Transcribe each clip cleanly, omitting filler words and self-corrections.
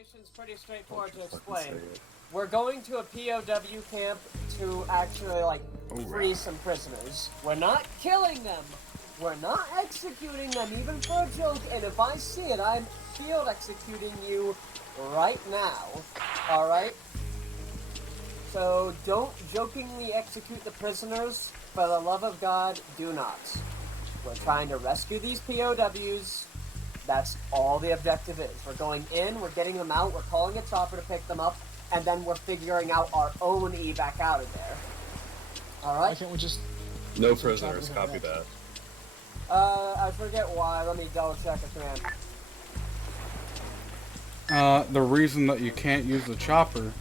Information's pretty straightforward to explain. We're going to a POW camp to actually, like, free some prisoners. We're not killing them. We're not executing them, even for a joke, and if I see it, I'm field executing you right now. Alright? So, don't jokingly execute the prisoners. For the love of God, do not. We're trying to rescue these POWs. That's all the objective is. We're going in, we're getting them out, we're calling a chopper to pick them up, and then we're figuring out our own evac out of there. Alright? Why can't we just... No prisoners, copy that. I forget why. Let me double check if The reason that you can't use the chopper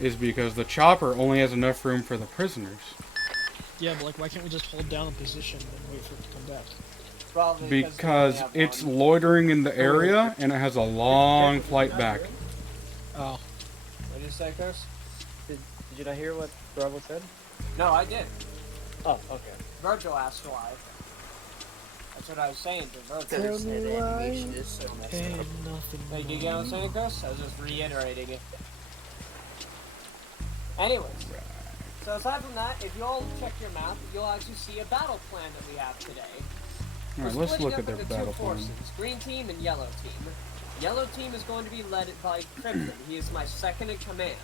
is because the chopper only has enough room for the prisoners. Yeah, but like, why can't we just hold down a position and wait for it to come back? Probably because it's loitering in the area, and it has a long flight back. Oh. What did you say, Chris? Did you not hear what Bravo said? No, I did. Oh, okay. Virgil asked why. That's what I was saying to Virgil. Tell me The why. animation is so messed Hey, up. nothing. Hey, do you get what I'm saying, Chris? I was just reiterating it. Anyways, so aside from that, if you all check your map, you'll actually see a battle plan that we have today. Alright, We're let's splitting look up at their into battle two plan. forces, green team and yellow team. Yellow team is going to be led by Crimson. He is my second in command.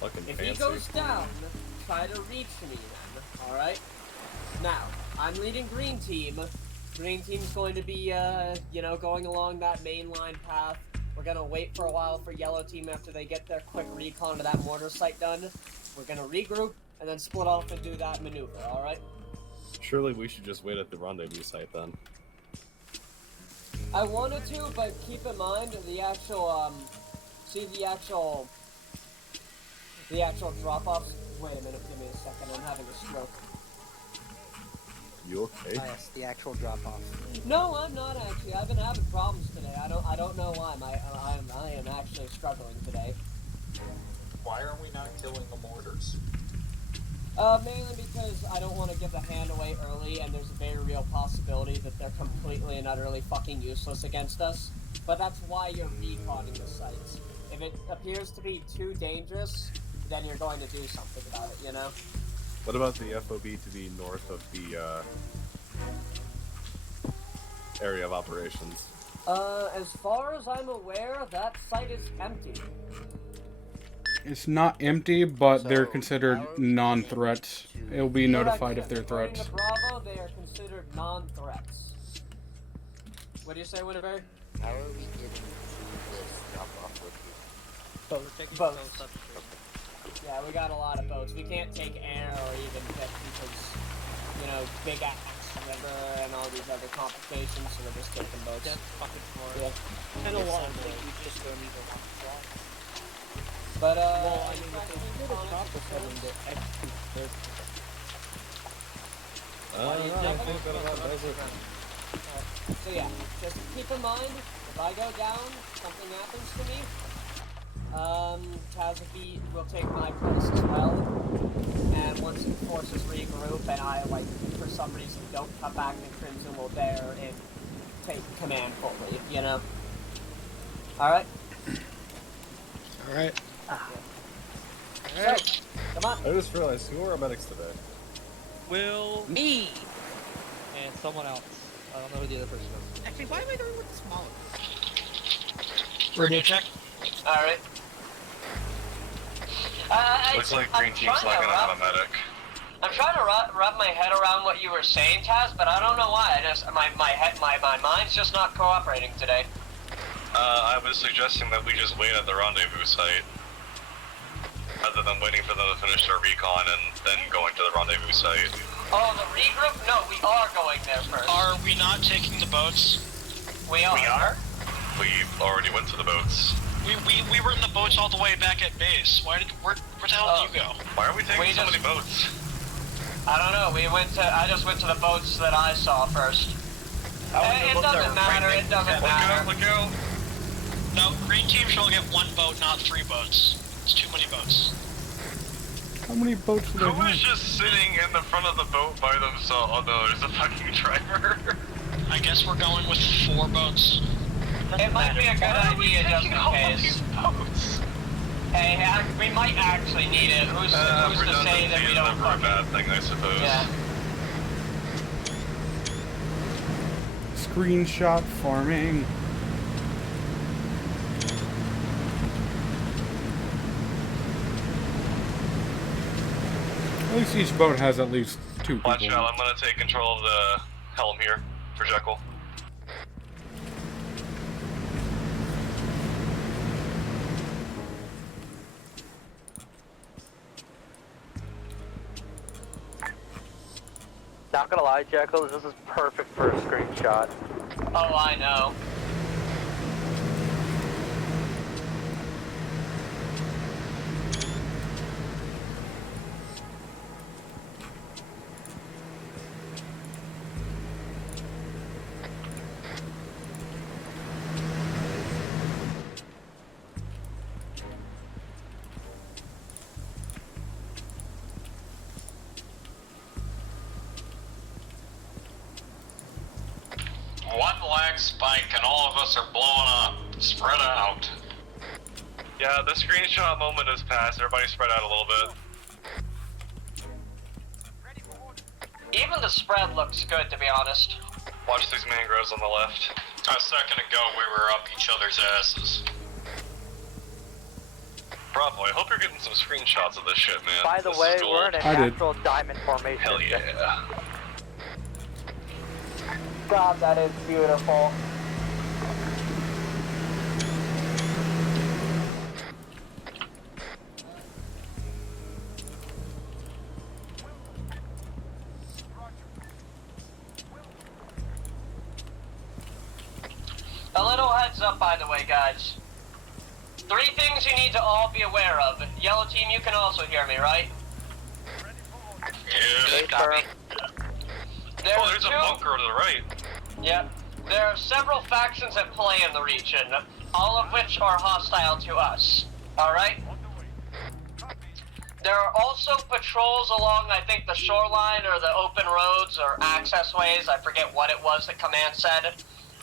Fucking If fancy. he goes down, try to reach me then, alright? Now, I'm leading green team. Green team's going to be, you know, going along that main line path. We're gonna wait for a while for yellow team after they get their quick recon of that mortar site done. We're gonna regroup and then split off and do that maneuver, alright? Surely we should just wait at the rendezvous site then. I wanted to, but keep in mind the actual, the actual drop-offs. Wait a minute, give me a second, I'm having a stroke. You okay? Yes, the actual drop-off. No, I'm not actually. I've been having problems today. I don't know why. I am actually struggling today. Why are we not killing the mortars? Mainly because I don't want to give the hand away early, and there's a very real possibility that they're completely and utterly fucking useless against us. But that's why you're reconning the sites. If it appears to be too dangerous, then you're going to do something about it, you know? What about the FOB to the north of the, area of operations? As far as I'm aware, that site is empty. It's not empty, but So, they're considered non-threats. It'll be notified if they're According threats. to Bravo, they are considered non-threats. What do you say, Winterberry? How are we getting this drop-off with you? So we're taking Boats. Yeah, we got a lot of boats. We can't take air or even pit because, you know, big axe, river, and all these other complications, so we're just taking boats. That's fucking smart. Yeah. And a lot of things we just don't even want to try. But, Well, I mean, if they did a chopper coming to execute their... I think that about does it. So yeah, just keep in mind, if I go down, something happens to me, Kazuki will take my place as well, and once the forces regroup and I, like, for some reason don't come back, then Crimson will dare and take command fully, you know? Alright? Alright. So, come on. I just realized, who are our medics today? Will Me! and someone else. I don't know who the other person is. Actually, why am I going with the smaller? Radio check. Alright. Looks like green team's not gonna have a medic. I'm trying to wrap my head around what you were saying, Taz, but I don't know why. My mind's just not cooperating today. I was suggesting that we just wait at the rendezvous site. Rather than waiting for them to finish their recon and then going to the rendezvous site. Oh, the regroup? No, we are going there first. Are we not taking the boats? We are? We already went to the boats. We were in the boats all the way back at base. Where the hell did you go? Why are we taking We so just- many boats? I don't know. I just went to the boats that I saw first. It doesn't matter. It doesn't Look matter. out, look out! No, green team should only get one boat, not 3 boats. It's too many boats. How many boats do they Who is have? just sitting in the front of the boat by themselves? Oh no, there's a fucking driver. I guess we're going with 4 boats. It might be a good idea just in case. Hey, we might actually need it. Who's to say that we don't? Never a bad thing, I suppose. Yeah. Screenshot farming. At least each boat has at least 2 people. Watch out, I'm gonna take control of the helm here for Jekyll. Not gonna lie, Jekyll, this is perfect for a screenshot. Oh, I know. One lag spike and all of us are blowing up. Spread out. Yeah, the screenshot moment has passed. Everybody spread out a little bit. Even the spread looks good, to be honest. Watch these mangroves on the left. A second ago, we were up each other's asses. Bravo, I hope you're getting some screenshots of this shit, man. By the This way, is cool. we're in a I did. natural diamond formation. Hell yeah. God, that is beautiful. A little heads up, by the way, guys. 3 things you need to all be aware of. Yellow team, you can also hear me, right? Yeah. Copy. There's a bunker to the right. Yep. There are several factions at play in the region, all of which are hostile to us. Alright? There are also patrols along, I think, the shoreline or the open roads or access ways. I forget what it was that Command said.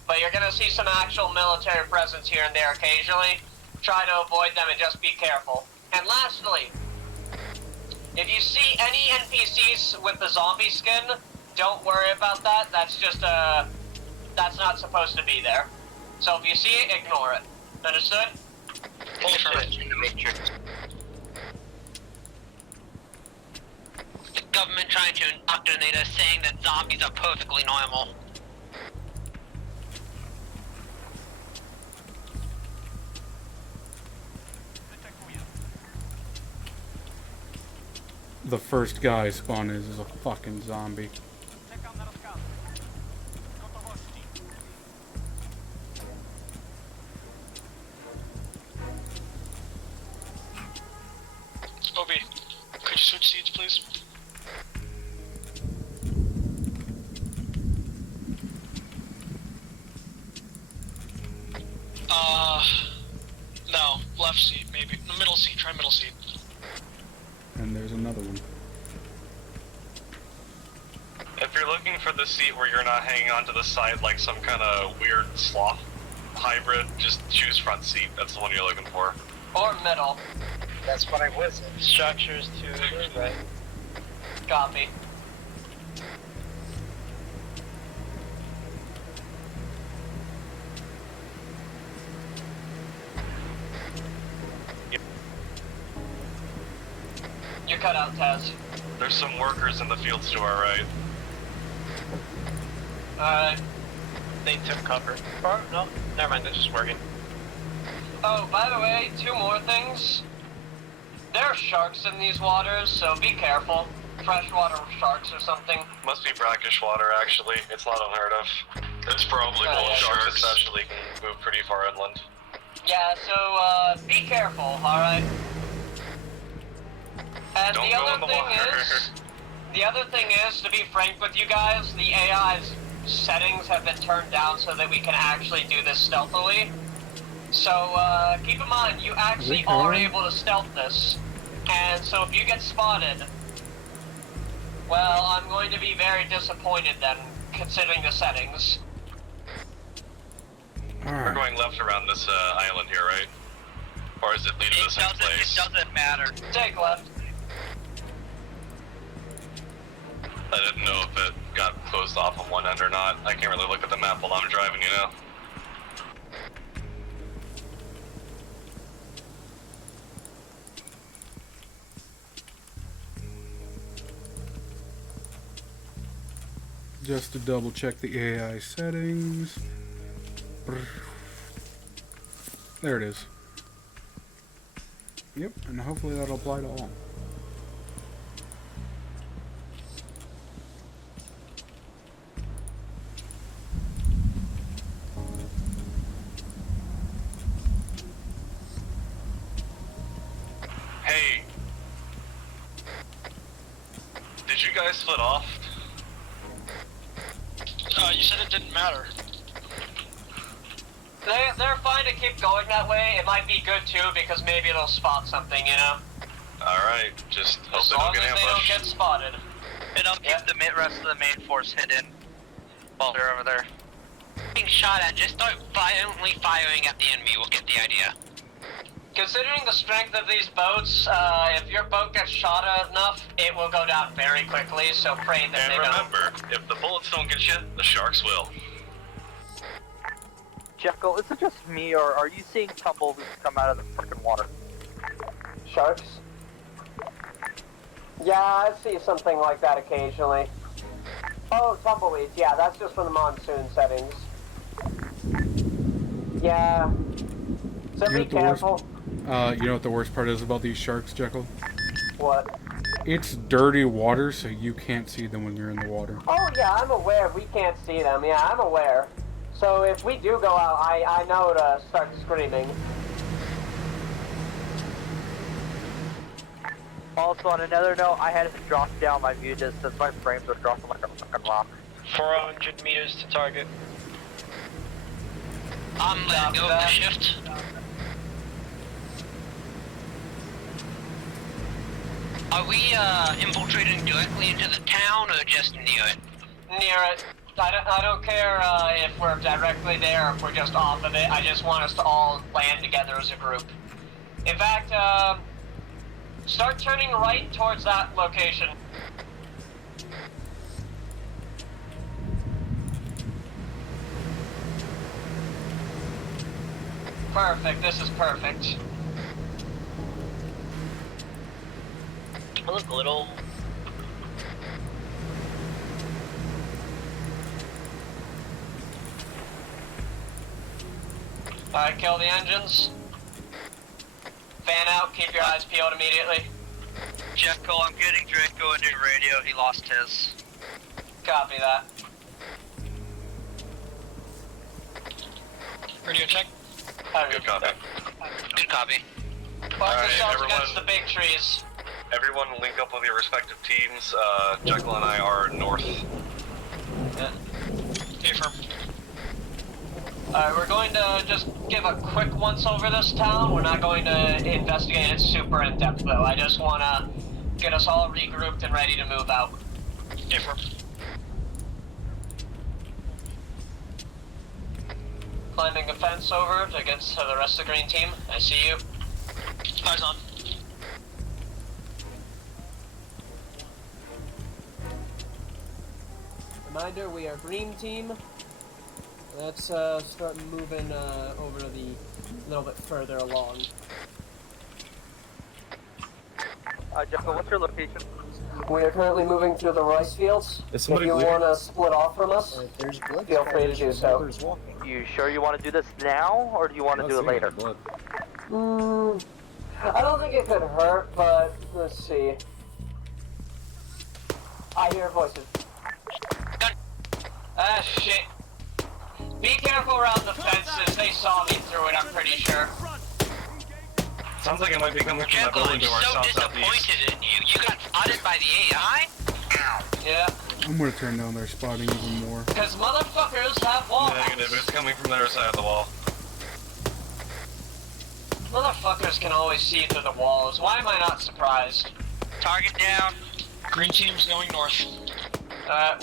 But you're gonna see some actual military presence here and there occasionally. Try to avoid them and just be careful. And lastly, if you see any NPCs with the zombie skin, don't worry about that. That's just that's not supposed to be there. So if you see it, ignore it. Understood? The government trying to indoctrinate us, saying that zombies are perfectly normal. The first guy spawn is a fucking zombie. Obi, could you switch seats, please? No, left seat, maybe. The middle seat, try middle seat. And there's another one. If you're looking for the seat where you're not hanging onto the side like some kind of weird sloth hybrid, just choose front seat. That's the one you're looking for. Or middle. That's what I was. Structures to the right. Copy. You're cut out, Taz. There's some workers in the fields to our right. Alright. They took cover. Or, no, never mind, they're just working. Oh, by the way, 2 more things. There are sharks in these waters, so be careful. Freshwater sharks or something. Must be brackish water, actually. It's not unheard of. It's probably bull sharks, especially, can move pretty far inland. Yeah, so, be careful, alright? And Don't the go in other the thing water. the other thing is, to be frank with you guys, the AI's settings have been turned down so that we can actually do this stealthily. So, keep in mind, you actually are able to stealth this. And so if you get spotted, well, I'm going to be very disappointed then, considering the settings. We're going left around this island here, right? Or is does it lead to the same place? It doesn't matter. Take left. I didn't know if it got closed off on one end or not. I can't really look at the map while I'm driving, you know? Just to double check the AI settings. There it is. Yep, and hopefully that'll apply to all. Hey. Did you guys split off? You said it didn't matter. They're fine to keep going that way. It might be good too because maybe it'll spot something, you know? Alright, just hope As they don't long get as they don't ambushed. get spotted. And I'll keep the rest of the main force hidden while they're over there. Being shot at, just start violently firing at the enemy. We'll get the idea. Considering the strength of these boats, if your boat gets shot at enough, it will go down very quickly, so pray that And they don't. remember, if the bullets don't get you, the sharks will. Jekyll, is it just me, or are you seeing tumbleweeds come out of the frickin' water? Sharks? Yeah, I see something like that occasionally. Oh, tumbleweeds. Yeah, that's just from the monsoon settings. Yeah. So You know be what the worst- careful. You know what the worst part is about these sharks, Jekyll? What? It's dirty water, so you can't see them when you're in the water. Oh, yeah, I'm aware. We can't see them. Yeah, I'm aware. So if we do go out, I know to start screaming. Also, on another note, I had to drop down my view distance. My frames are dropping like a fucking rock. 400 meters to target. I'm letting go of the shift. Are we infiltrating directly into the town or just near it? Near it. I don't care if we're directly there or if we're just off of it. I just want us to all land together as a group. In fact, start turning right towards that location. Perfect, this is perfect. I look a little. Alright, kill the engines. Fan out, keep your eyes peeled immediately. Jekyll, I'm getting Draco a new radio. He lost his. Copy that. Radio check. Good copy. Good copy. Watch Alright, yourselves everyone. against the big trees. Everyone link up with your respective teams. Jekyll and I are north. Affirm. Alright, we're going to just give a quick once over this town. We're not going to investigate it super in depth though. I just want to get us all regrouped and ready to move out. Affirm. Climbing a fence over to get to the rest of the green team. I see you. Eyes on. Reminder, we are green team. Let's start moving over to the little bit further along. Jekyll, what's your location? We are currently moving through the rice fields. Is If you somebody leaving? want to split off from us, There's blood. feel free to do so. There's walking. You sure you want to do this now, or do you want to Not do it seeing any later? blood. I don't think it could hurt, but let's see. I hear voices. Ah, shit. Be careful around the fences. They saw me through it, I'm pretty sure. Sounds like it might be coming from that Jekyll, building I'm to our so south-southeast. disappointed in you. You got spotted by the AI? Yeah. I'm gonna turn down their spotting even more. Because motherfuckers have walls. Negative, it's coming from the other side of the wall. Motherfuckers can always see through the walls. Why am I not surprised? Target down. Green team's going north.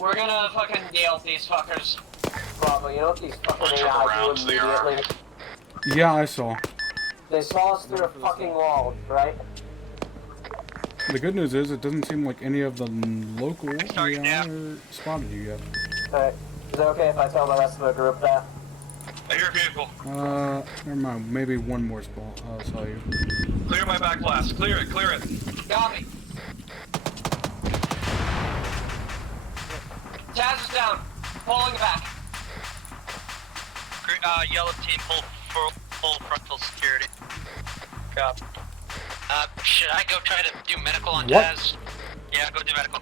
We're gonna fucking deal with these fuckers. Probably, you know what these fucking Bunch of AI do rounds they are. immediately? Yeah, I saw. They saw us through a fucking wall, right? The good news is it doesn't seem like any of the local Starting AI spotted you yet. Alright. Is it okay if I tell the rest of the group that? I hear a vehicle. Never mind. Maybe one more spot. Saw you. Clear my back blast. Clear it, clear it. Got me. Taz is down. Pulling back. Yellow team, full frontal security. Copy. Should I go try to do medical on What? Taz? Yeah, go do medical.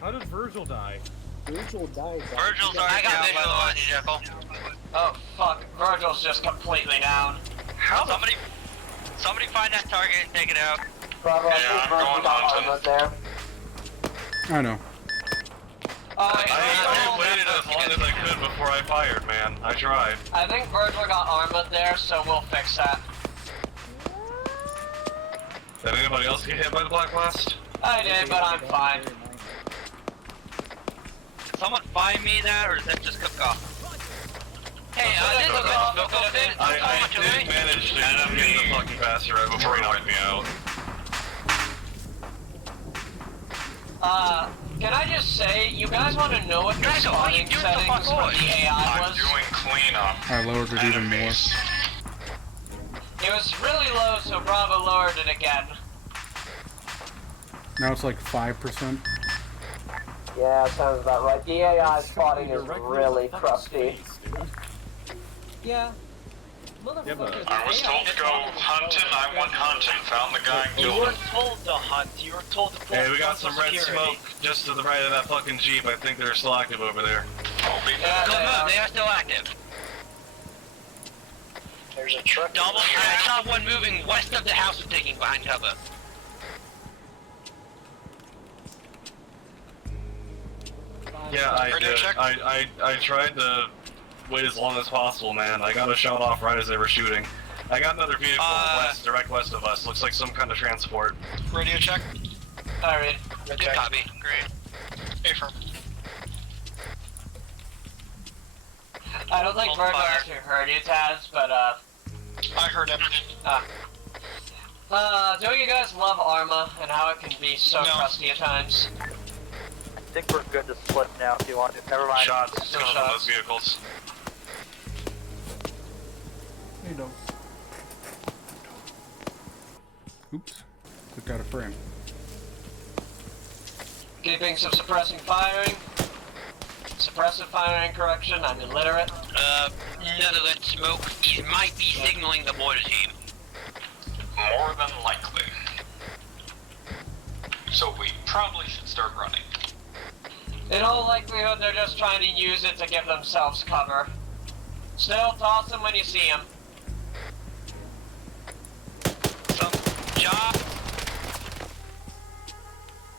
How did Virgil die? Virgil's already down, by the way, Jekyll. Oh fuck, Virgil's just completely down. How? Somebody find that target and take it out. Bravo, I Yeah, think I'm Virgil going got hunting. Arma there. I know. I waited as long as I could before I fired, man. I tried. I think Virgil got Arma there, so we'll fix that. Did anybody else get hit by the black blast? I did, but I'm fine. Did someone find me that, or is that just cook off? Hey, this is a smoke off it. I did manage to get the fucking bastard right before he knocked me out. Can I just say, you guys want to know what the Drago, what are you spawning doing the fuck settings for on? the AI I'm was? doing cleanup. I lowered it even more. Enemies. It was really low, so Bravo lowered it again. Now it's like 5%. Yeah, sounds about right. The AI spotting is really crusty. Yeah. Yeah, but I was told to go hunting. I went hunting. Found the guy and killed him. told to hunt. You were told to pull. Hey, we got some red smoke just to the right of that fucking Jeep. I think they're still active over there. I'll be Yeah, Good they move, are. they are still active. There's a truck. Double, I saw one moving west of the house and taking behind cover. Yeah, I Radio did. check? I tried to wait as long as possible, man. I got a shot off right as they were shooting. I got another vehicle west, direct west of us. Looks like some kind of transport. Radio check. Alright. Good copy. Great. Affirm. I don't think Hold Virgil fire. actually heard you, Taz, but I heard him. don't you guys love Arma and how it can be so No. crusty at times? I think we're good to split now if you want to. Never mind. Shots Still coming from shots. those vehicles. Hey, don't. Oops. Took out a frame. Keeping some suppressing firing. Suppressive firing, correction, I'm illiterate. Another lit smoke. He might be signaling the border team. More than likely. So we probably should start running. In all likelihood, they're just trying to use it to give themselves cover. Still, toss them when you see them. Some job.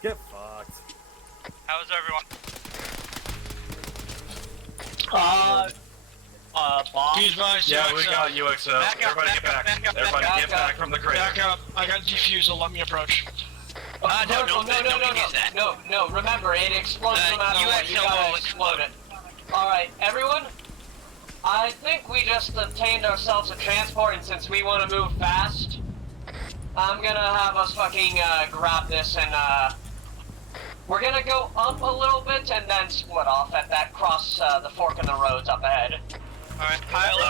get fucked. How's everyone? Bomb. Be advised, Yeah, we got UXO. Back up, Everybody get back up, back. back up, Everybody back get up. back from the crater. Back up. I got defusal. Let me approach. No, Don't use that. no, remember, it explodes no matter what, you UXO gotta will explode it. Alright, everyone, I think we just obtained ourselves a transport, and since we want to move fast, I'm gonna have us fucking, grab this and, we're gonna go up a little bit and then split off at that cross, the fork in the roads up ahead. Alright, pilot.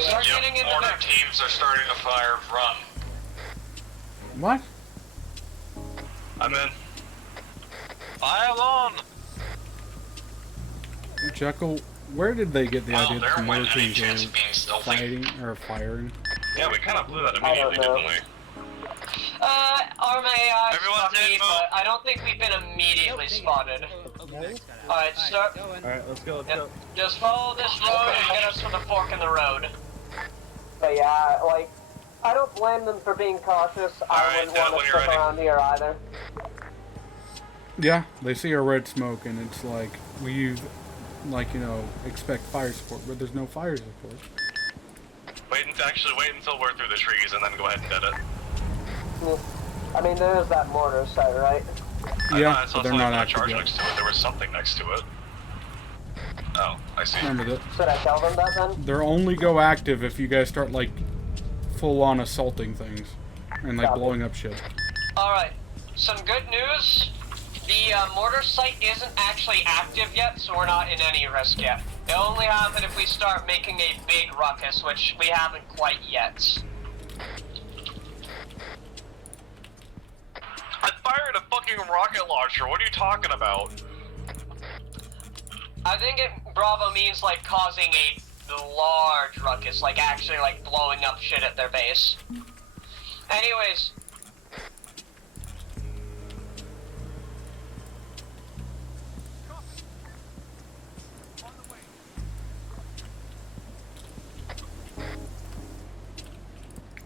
Start getting into Mortar there. teams are starting to fire. Run. What? I'm in. Fire on. Jekyll, where did they get the Well, idea that there the went mortar any teams chance were of being stealthy. fighting or firing? Yeah, we kind of blew that I don't immediately, know. didn't Arma AI Everyone's spotted, in, but I don't think we've been immediately spotted. Alright, start. Alright, let's go, let's Yep. go. Just follow this road and get us to the fork in the road. But yeah, like, I don't blame them for being cautious. Alright, do it when you're ready. around here either. Yeah, they see our red smoke and it's like, we, like, you know, expect fire support, but there's no fire support. Wait until we're through the trees and then go ahead and get it. I mean, there is that mortar site, right? Yeah, I saw but they're something not with a active charge yet. next to it. There was something next to it. Oh, I see. Remember that. Should I tell them that then? They'll only go active if you guys start, like, full-on assaulting things and like blowing up shit. Alright, some good news. The mortar site isn't actually active yet, so we're not in any risk yet. It'll only happen if we start making a big ruckus, which we haven't quite yet. I fired a fucking rocket launcher. What are you talking about? I think Bravo means like causing a large ruckus, like actually like blowing up shit at their base. Anyways.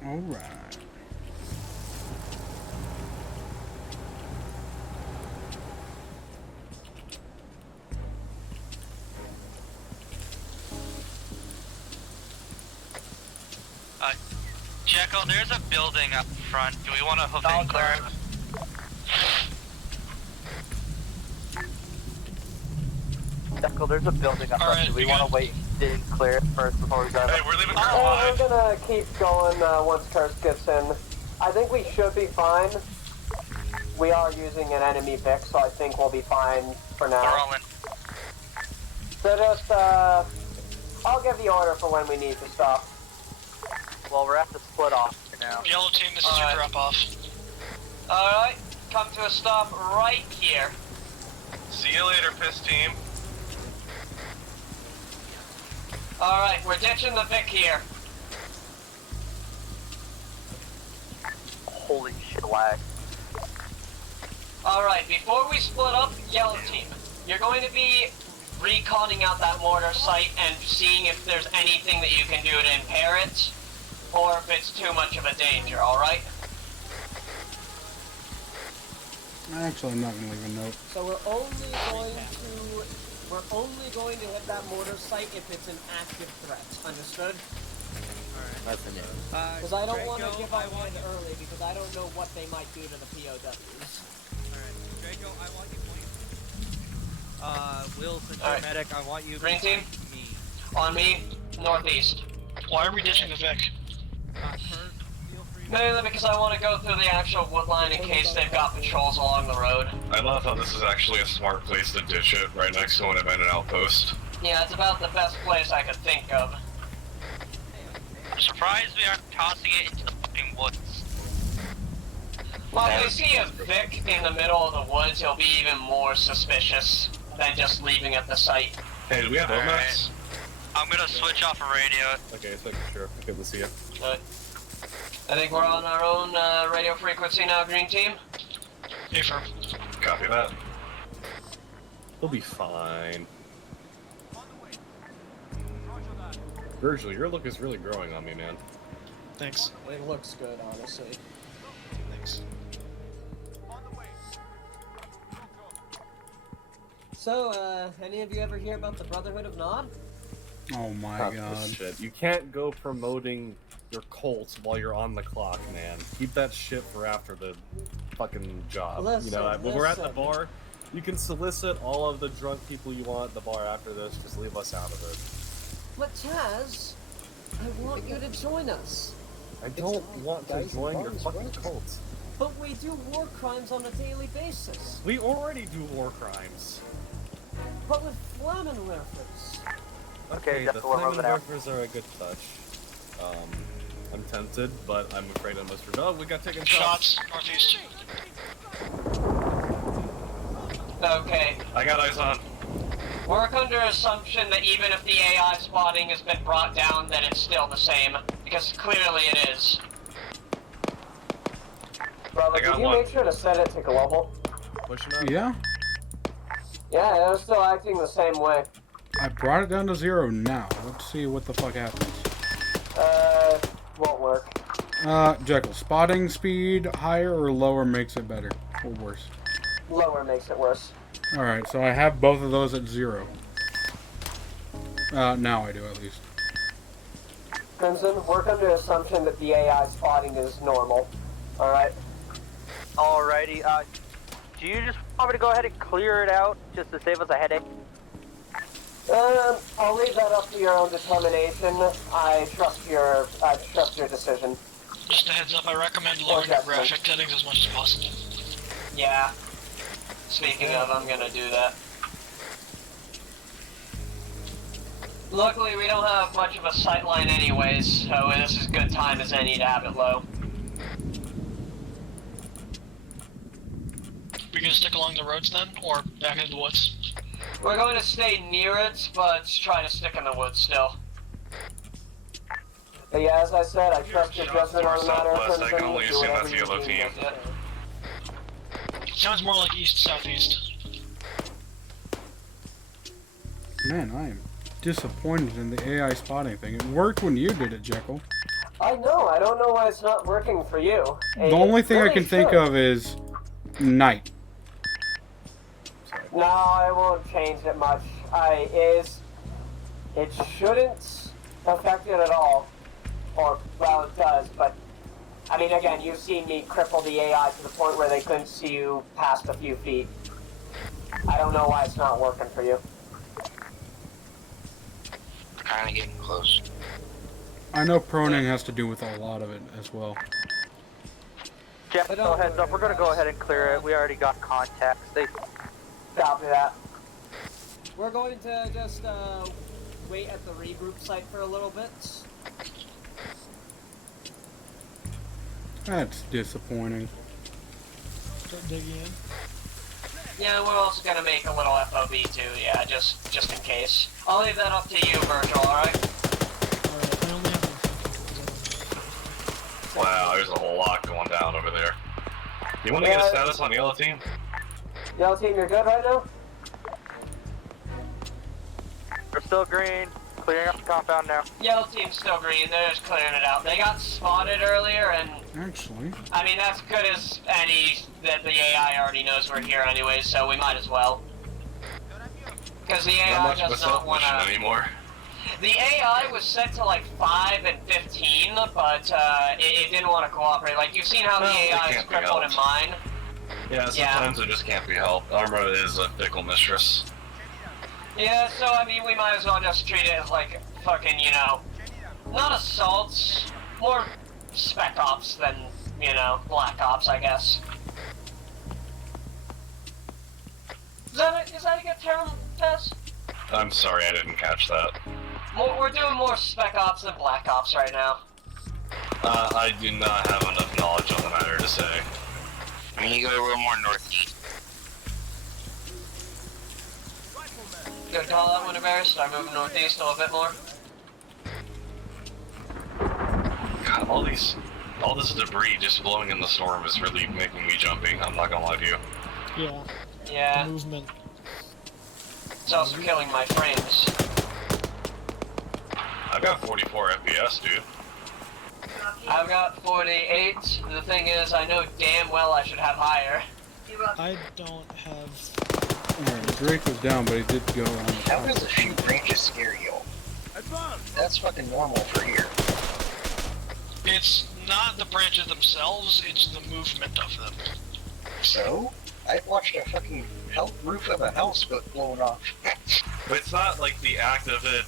Alright. Jekyll, there's a building up front. Do we want to hoof and clear it? Jekyll, there's a building up front. Alright, Do we you want to good? wait and clear it first before we go? Hey, we're leaving Kurt We're alive. gonna keep going once Kursk gets in. I think we should be fine. We are using an enemy Vic, so I think we'll be fine for We're now. all in. So just, I'll give the order for when we need to stop. Well, we're at the split off right now. Yellow team, this is Alright. your drop off. Alright, come to a stop right here. See you later, piss team. Alright, we're ditching the Vic here. Holy shit, lag. Alright, before we split up, Yellow Team, you're going to be reconning out that mortar site and seeing if there's anything that you can do to impair it, or if it's too much of a danger, alright? Actually, I'm not gonna leave a note. So we're only going to hit that mortar site if it's an active threat, understood? That's enough. Because I don't want to give up land early because I don't know what they might do to the POWs. Alright, Draco, I want you point. Will, since you're Alright. medic, I want you Green team? behind me. On me, northeast. Why are we ditching the Vic? Kurt, feel free to... Mainly because I want to go through the actual wood line in case they've got patrols along the road. I love how this is actually a smart place to ditch it, right next to an abandoned outpost. Yeah, it's about the best place I could think of. I'm surprised we aren't tossing it into the fucking woods. Well, if we see a Vic in the middle of the woods, he'll be even more suspicious than just leaving at the site. Hey, do we have OMAX? I'm gonna switch off a radio. Okay, so sure. Good to see you. But I think we're on our own radio frequency now, Green Team. Hey, firm. Copy that. We'll be fine. Virgil, your look is really growing on me, man. Thanks. It looks good, honestly. Thanks. So, any of you ever hear about the Brotherhood of Nod? Oh my Cut god. this shit. You can't go promoting your cults while you're on the clock, man. Keep that shit for after the fucking job. Listen, you know, when we're at the listen. bar, you can solicit all of the drunk people you want at the bar after this. Just leave us out of it. But Chaz, I want you to join us. I don't want to join your fucking cult. But we do war crimes on a daily basis. We already do war crimes. But with Flammenwerfers. Okay, the Jekyll, we're moving out. Flammenwerfers are a good touch. I'm tempted, but I'm afraid I must. Oh, we got taken shots. Shots, northeast. Okay. I got eyes on. Work under assumption that even if the AI spotting has been brought down, that it's still the same. Because clearly it is. Brother, I got did you one. make sure to set it to global? Pushing up. Yeah, Yeah, it was still acting the same way. I brought it down to 0 now. Let's see what the fuck happens. Won't work. Jekyll, spotting speed higher or lower makes it better or worse? Lower makes it worse. Alright, so I have both of those at 0. Now I do at least. Crimson, work under assumption that the AI spotting is normal. Alright? Alrighty, do you just want me to go ahead and clear it out just to save us a headache? I'll leave that up to your own determination. I trust your decision. Just a heads up, I recommend lowering your graphic settings as much as possible. Yeah. Speaking of, I'm gonna do that. Luckily, we don't have much of a sight line anyways, so this is good time as any to have it low. We gonna stick along the roads then, or back into the woods? We're going to stay near it, but try to stick in the woods still. But yeah, as I said, I trust your judgment on the matter. Southwest, I can only assume that's the yellow team. Sounds more like east-southeast. Man, I am disappointed in the AI spotting thing. It worked when you did it, Jekyll. I know, I don't know why it's not working for you. The only thing I can think of is night. No, I won't change it much. It shouldn't affect it at all. Or, well, it does, but, I mean, again, you've seen me cripple the AI to the point where they couldn't see you past a few feet. I don't know why it's not working for you. Kinda getting close. I know proning has to do with a lot of it as well. Jeff, no heads up. We're gonna go ahead and clear it. We already got contacts. They Copy that. We're going to just wait at the regroup site for a little bit. That's disappointing. Start digging in. Yeah, we're also gonna make a little FOB too. Yeah, just in case. I'll leave that up to you, Virgil. All right. Alright, I only have one. Wow, there's a whole lot going down over there. You want to get a status on the yellow team? Yellow team, you're good right now? We're still green. Clearing up the compound now. Yellow team's still green. They're just clearing it out. They got spotted earlier, and Actually, I mean that's good as any that the AI already knows we're here anyway, so we might as well. Because the Not AI much of a does not want self-mission to. anymore. The AI was set to like 5 and 15, but it didn't want to cooperate. Like you've seen how the Well, it AI is can't be crippled in helped. mine. Yeah, sometimes it just can't be helped. Arma is a fickle mistress. Yeah, so I mean, we might as well just treat it as like fucking, you know, not assaults, more spec ops than, you know, black ops, I guess. Is that a good term, Tess? I'm sorry, I didn't catch that. We're doing more spec ops than black ops right now. I do not have enough knowledge on the matter to say. I need to go a little more northeast. Good call out, Winterberry. Start moving northeast a little bit more. God, all this debris just blowing in the storm is really making me jumpy. I'm not gonna lie to you. Yeah, Yeah, movement. it's also killing my frames. I've got 44 FPS, dude. I've got 48. The thing is, I know damn well I should have higher. I don't have. alright, Drake was down, but he did go on. How does a few branches scare you? That's fucking normal for here. It's not the branches themselves, it's the movement of them. So? I've watched a fucking roof of a house get blown off. But it's not like the act of it.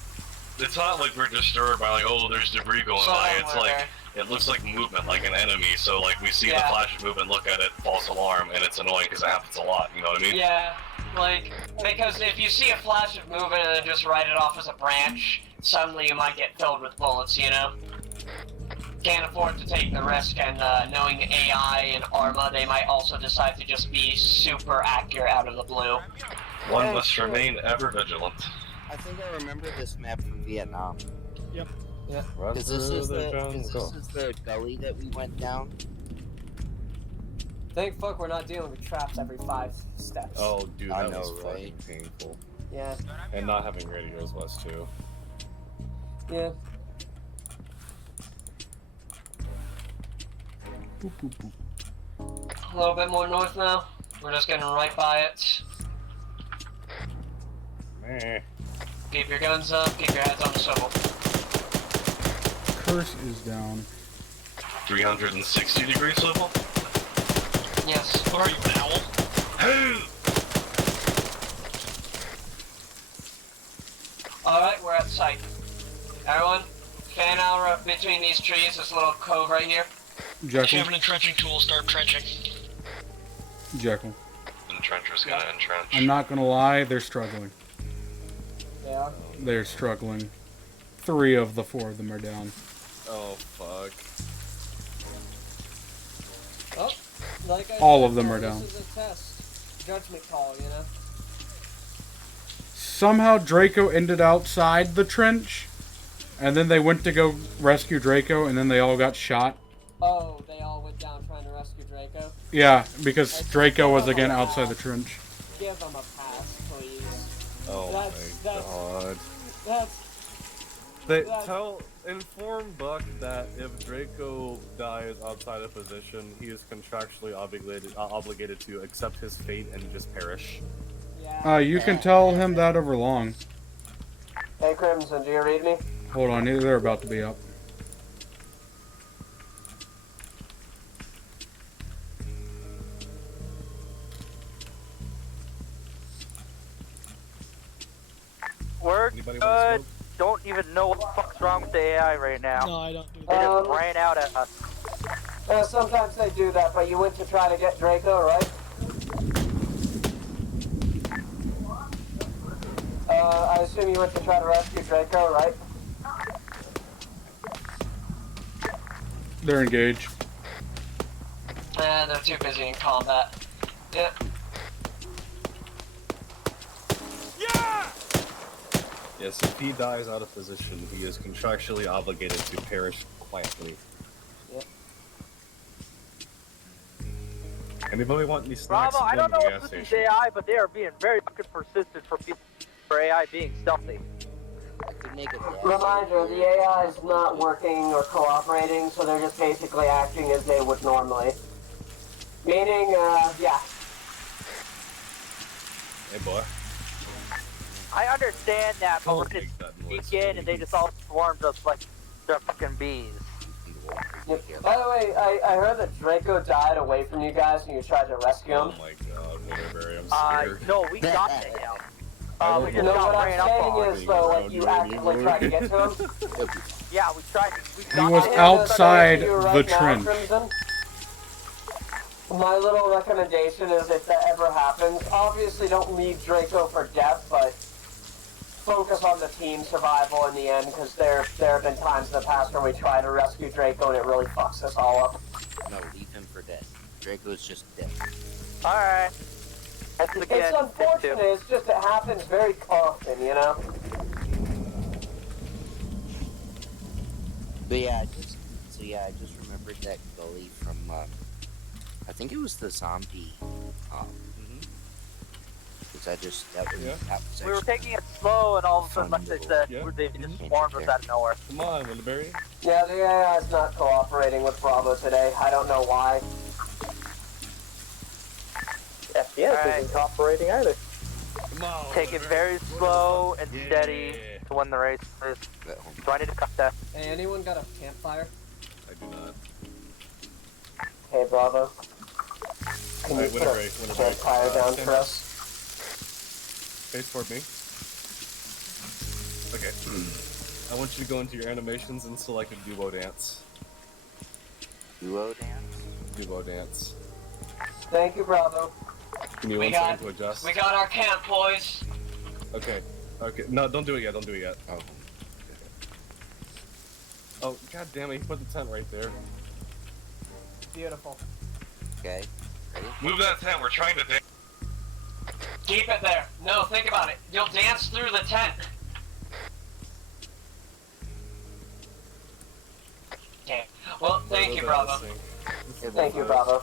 It's not like we're disturbed by like, oh, there's debris going by. It's like it looks like movement, like an enemy. So like we see the flash of movement, look at it, false alarm, and it's annoying because it happens a lot. You know what I mean? Yeah, like, because if you see a flash of movement and then just write it off as a branch, suddenly you might get filled with bullets, you know? Can't afford to take the risk, and knowing AI and Arma, they might also decide to just be super accurate out of the blue. One must remain ever vigilant. I think I remember this map from Vietnam. Yep. Yeah. Because this is the gully that we went down. Thank fuck we're not dealing with traps every 5 steps. Oh, dude, I that know, was right? fucking painful. Yeah. And not having radios was too. Yeah. A little bit more north now. We're just getting right by it. Meh. Keep your guns up, keep your heads on the swivel. Curse is down. 360 degrees swivel. Yes. What are you, an owl? sight. Everyone, fan out between these trees, this little cove right here. If you Jekyll. have an entrenching tool, start trenching. Jekyll. Entrencher's gonna entrench. I'm not gonna lie, they're struggling. Yeah. They're struggling. 3 of the 4 of them are down. Oh, fuck. Oh, like I All said, of them are down. This is a test. Judgment call, you know? Somehow Draco ended outside the trench, and then they went to go rescue Draco, and then they all got shot. Oh, they all went down trying to rescue Draco? Yeah, because Draco was again outside the trench. Give them a pass, please. Oh my god. Inform Buck that if Draco dies outside of position, he is contractually obligated to accept his fate and just perish. Yeah. You can tell him that over long. Hey Crimson, do you read me? Hold on, they're about to be up. We're Anybody good. want to smoke? Don't even know what the fuck's wrong with the AI right now. No, I don't do They that. just ran out at us. Sometimes they do that, but you went to try to get Draco, right? I assume you went to try to rescue Draco, right? They're engaged. They're too busy in combat. Yeah. Yes, if he dies out of position, he is contractually obligated to perish quietly. Yep. Anybody want any snacks? Bravo, I don't know Gas what's with these station. AI, but they are being very fucking persistent for AI being stealthy. Reminder, the AI is not working or cooperating, so they're just basically acting as they would normally. Meaning, yeah. Hey, boy. I understand that, but we're Make just that noise. sneak in and they just all swarmed us like they're fucking bees. Yep. By the way, I heard that Draco died away from you guys and you tried to rescue him. Oh my god, Winterberry, I'm scared. No, we got him. We just You know got what ran I'm up saying on. is, though, like, you actively tried to get to him? Yeah, we tried. He was outside the trench. Crimson. My little recommendation is if that ever happens, obviously don't leave Draco for death, but focus on the team survival in the end, because there have been times in the past where we try to rescue Draco and it really fucks us all up. No, leave him for dead. Draco's just dead. Alright. That's again. It's unfortunate, it's just it happens very often, you know? But yeah, I just remembered that gully from, I think it was the zombie, because that was We were taking it slow and all of a sudden, like they said, Yeah. they just swarmed us out of nowhere. Come on, Winterberry. Yeah, the AI is not cooperating with Bravo today. I don't know why. FPS isn't cooperating either. Come on. Take it very slow and steady to win the race, please. So I need to cut that. Hey, anyone got a campfire? I do not. Hey, Bravo. Can you put a Winterberry. campfire down stand for up. us? Face toward me. Okay. I want you to go into your animations and select a duo dance. Duo dance? Duo dance. Thank you, Bravo. Give me 1 second to adjust. We got our camp, boys. Okay. Okay. No, don't do it yet. Don't do it yet. Oh. Oh, god damn it. He put the tent right there. Beautiful. Okay. Ready? Move that tent, we're trying to dance. Keep it there. No, think about it. You'll dance through the tent. Okay. Well, thank you, Bravo. Thank you, Bravo.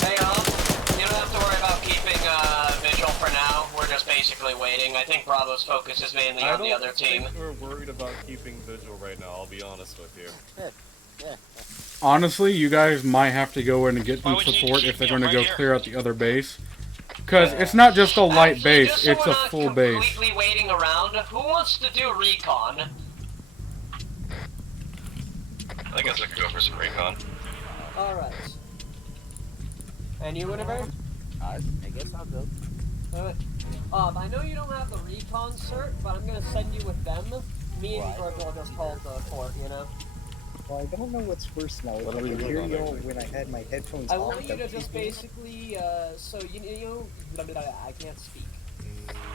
Hey, you don't have to worry about keeping vigil for now. We're just basically waiting. I think Bravo's focus is mainly on the other team. I don't think we're worried about keeping vigil right now, I'll be honest with you. Yeah. Honestly, you guys might have to go in and get some would you need to support keep if they're me going to right go here? clear out the other base. Because it's not just a light base, Just so it's we're a not full base. completely waiting around. Who wants to do recon? I guess I could go for some recon. Alright. And you, Winterberry? I guess I'll go. Alright. I know you don't have the recon cert, but I'm gonna send you with them. Me and Virgil just hold the fort, you know? Well, I don't know what's worse now. What are I we could doing hear on y'all actually? when I had my headphones I on. want you to just basically, so I can't speak.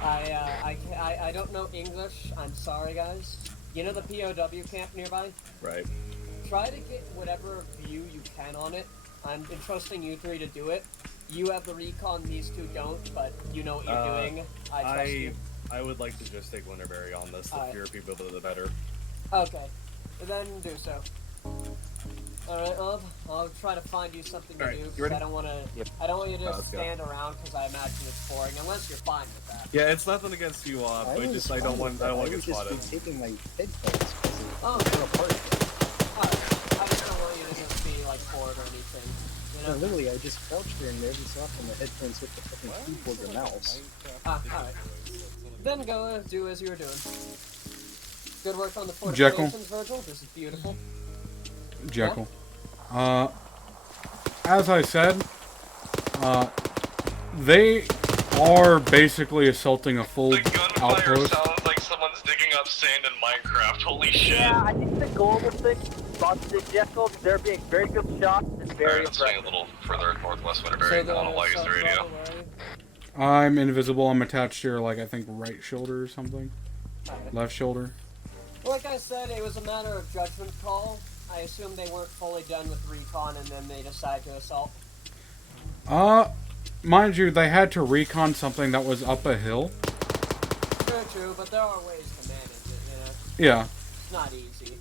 I don't know English. I'm sorry, guys. You know the POW camp nearby? Right. Try to get whatever view you can on it. I'm entrusting you three to do it. You have the recon, these two don't, but you know what you're doing. I trust you. I would like to just take Winterberry on this. The fewer people, the better. Okay. Then do so. Alright, I'll try to find you something to do, because I don't want to. Yep. I don't want you to just stand around, because I imagine it's boring, unless you're fine with that. Yeah, it's nothing against you, but I don't want to get spotted. I was just taking my headphones because Oh, they're apart. Alright. I just don't want you to just be like bored or anything. You know? No, literally, I just crouched there and every so often the headphones hit the fucking keyboard or mouse. Alright. Then go do as you were doing. Good work on the Jekyll. fortifications, Virgil. This is beautiful. Jekyll. As I said, they are basically assaulting a full outpost. Sounds like someone's digging up sand in Minecraft. Holy shit. Yeah, I think the global thing about the Jekyll, they're being very good shots and very Let's swing a little further northwest Winterberry. I don't know why I use the radio. I'm invisible. I'm attached to your, like, I think right shoulder or something. Left shoulder. Like I said, it was a matter of judgment call. I assume they weren't fully done with recon and then they decided to assault. Mind you, they had to recon something that was up a hill. True, but there are ways to manage it, you know? Yeah. It's not easy.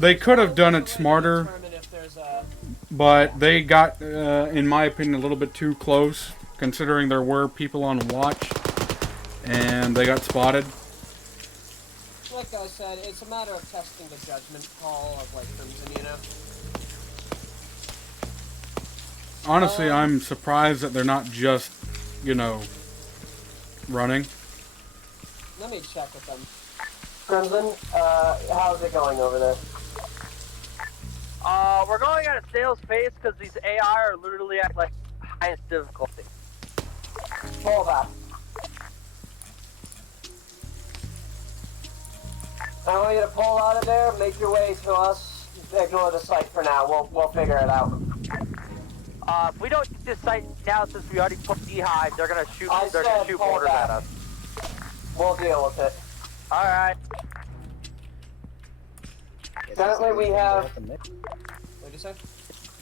They could have done it smarter, but they got, in my opinion, a little bit too close, considering there were people on watch, and they got spotted. Like I said, it's a matter of testing the judgment call of, like, Crimson, you know? Honestly, I'm surprised that they're not just, you know, running. Let me check with them. Crimson, how's it going over there? We're going at a snail's pace because these AI are literally at, like, highest difficulty. Pull back. I want you to pull out of there, make your way to us. Ignore the site for now. We'll figure it out. If we don't get this site now, since we already put beehive, they're gonna shoot. They're gonna shoot mortars at us. We'll deal with it. All right. Currently, we have. What'd you say?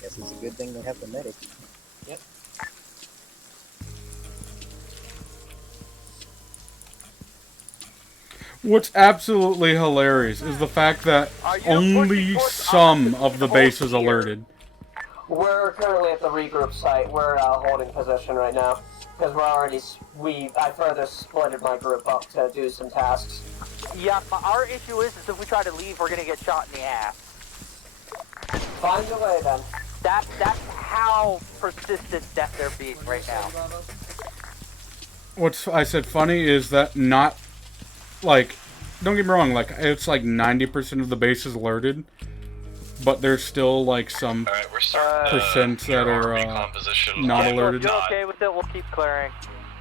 Guess it's a good thing they have the medic. Yep. What's absolutely hilarious is the fact that only some of the base is alerted. We're currently at the regroup site. We're holding position right now because we're already. I further splitted my group up to do some tasks. Yeah, but our issue is if we try to leave, we're gonna get shot in the ass. Find a way then. That's how persistent that they're being right now. What's I said funny is that not, like, don't get me wrong, like, it's like 90% of the base is alerted, but there's still, like, some percent that are not alerted. If you're okay with it, we'll keep clearing.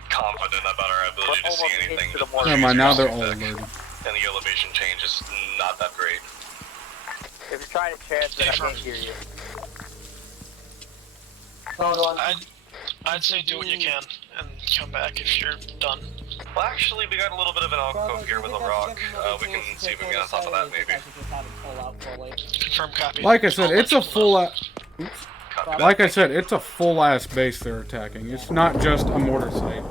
Confident about our ability to see anything. Never mind, now they're all alerted. And the elevation change is not that great. If you're trying to chance it, I can't hear you. I'd say do what you can and come back if you're done. Well, actually, we got a little bit of an alcove here with a rock. We can see if we can get on top of that, maybe. Confirm copy. Like I said, it's a full. Like I said, it's a full-ass base they're attacking. It's not just a mortar site.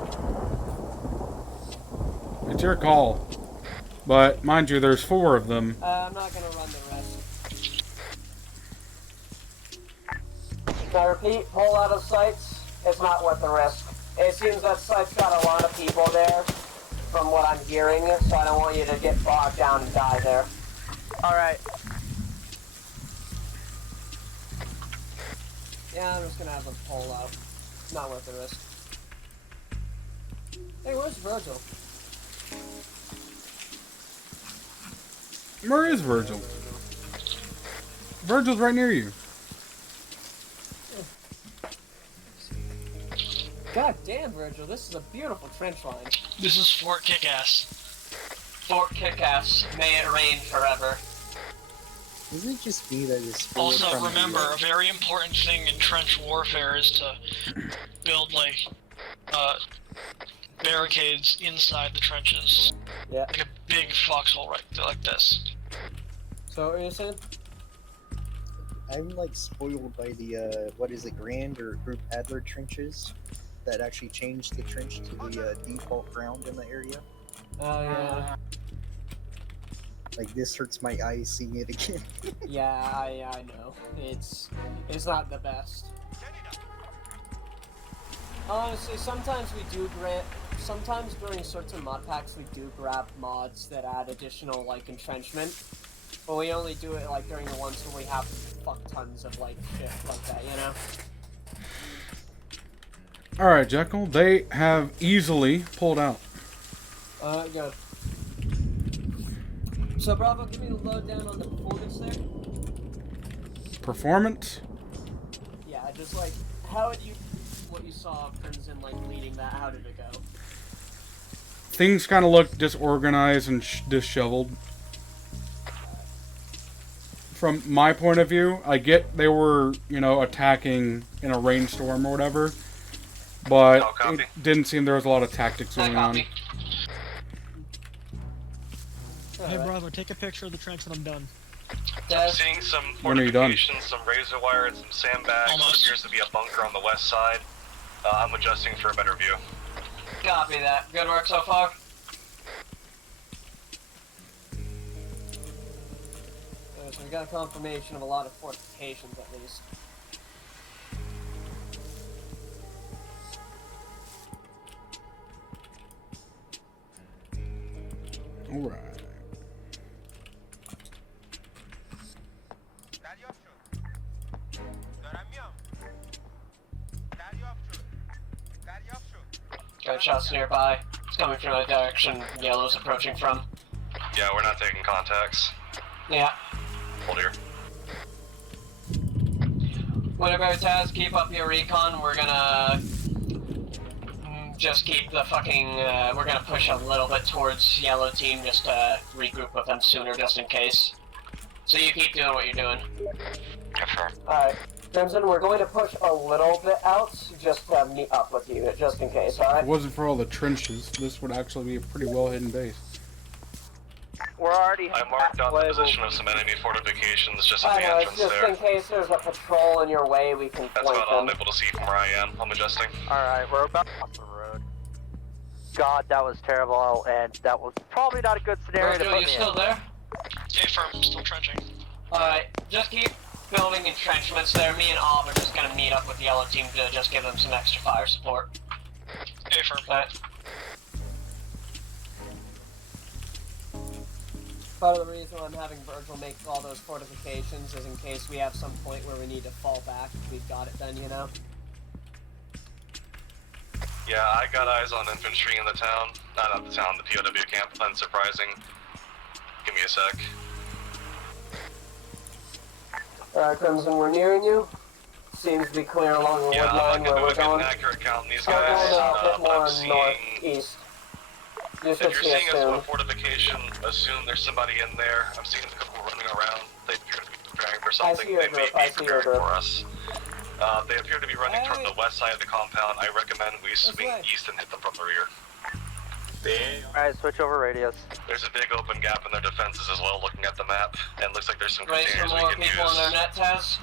It's your call. But, mind you, there's 4 of them. I'm not gonna run the rest. I repeat, pull out of sites. It's not worth the risk. It seems that site's got a lot of people there, from what I'm hearing, so I don't want you to get bogged down and die there. Alright. Yeah, I'm just gonna have them pull out. Not worth the risk. Hey, where's Virgil? Where is Virgil? Virgil's right near you. God damn, Virgil, this is a beautiful trench line. This is Fort Kickass. Fort Kickass, may it rain forever. Does it just be that it's Also, remember, a very important thing in trench warfare is to build, like, barricades inside the trenches. Yeah. Like a big foxhole right there, like this. So, what are you saying? I'm like spoiled by the what is it, Grand or Group Adler trenches that actually changed the trench to the default ground in the area. Oh yeah. Like this hurts my eyes seeing it again. Yeah, I know. It's not the best. Honestly, sometimes we do sometimes during certain mod packs we do grab mods that add additional like entrenchment, but we only do it like during the ones where we have fuck tons of like shit like that, you know? Alright, Jekyll, they have easily pulled out. Good. So Bravo, give me the lowdown on the performance there. Performance? Yeah, just like, how did you, what you saw of Crimson like leading that, how did it go? Things kind of look disorganized and disheveled. From my point of view, I get they were, you know, attacking in a rainstorm or whatever, but it didn't seem there was a lot of tactics going on. Hey Bravo, take a picture of the trench when I'm done. I'm seeing some When are you done? fortifications, some razor wire, and some sandbags. There appears to be a bunker on the west side. I'm adjusting for a better view. Copy that. Good work so far. So we got a confirmation of a lot of fortifications at least. Alright. Gunshots nearby. It's coming from the direction Yellow's approaching from. Yeah, we're not taking contacts. Yeah. Hold here. Whatever it has, keep up your recon. We're gonna just keep the fucking. We're gonna push a little bit towards Yellow team just to regroup with them sooner, just in case. So you keep doing what you're doing. Confirm. Alright. Crimson, we're going to push a little bit out just to meet up with you, just in case, If alright? it wasn't for all the trenches, this would actually be a pretty well hidden base. We're already. I marked out the position of some enemy fortifications just at I the know, it's entrance just there. in case there's a patrol in your way, we can That's flank about all I'm them. able to see from where I am. I'm adjusting. Alright, we're about off the road. God, that was terrible, and that was probably not a good scenario to Virgil, put you me still in. there? Stay firm, still trenching. Alright, just keep building entrenchments there. Me and Ob are just gonna meet up with the Yellow team to just give them some extra fire support. Stay firm. Alright. Part of the reason I'm having Virgil make all those fortifications is in case we have some point where we need to fall back, we've got it done, you know? Yeah, I got eyes on infantry in the town. Not the town, the POW camp. Unsurprising. Give me a sec. Alright, Crimson, we're nearing you. Seems to be clear along the Yeah, wood I'm line not where gonna we're going. get an accurate count on these Start guys. going a bit But more I'm seeing... northeast. You If should you're see us seeing us soon. with fortification, assume there's somebody in there. I'm seeing a couple running around. They appear to be preparing for something. your They may group, I be see your preparing group. for us. They appear to be running toward the west side of the compound. I recommend we swing east and hit them from the rear. Alright, switch over radius. There's a big open gap in their defenses as well, looking at the map. And looks like there's some Raise some containers we more can people in their use. net, Taz.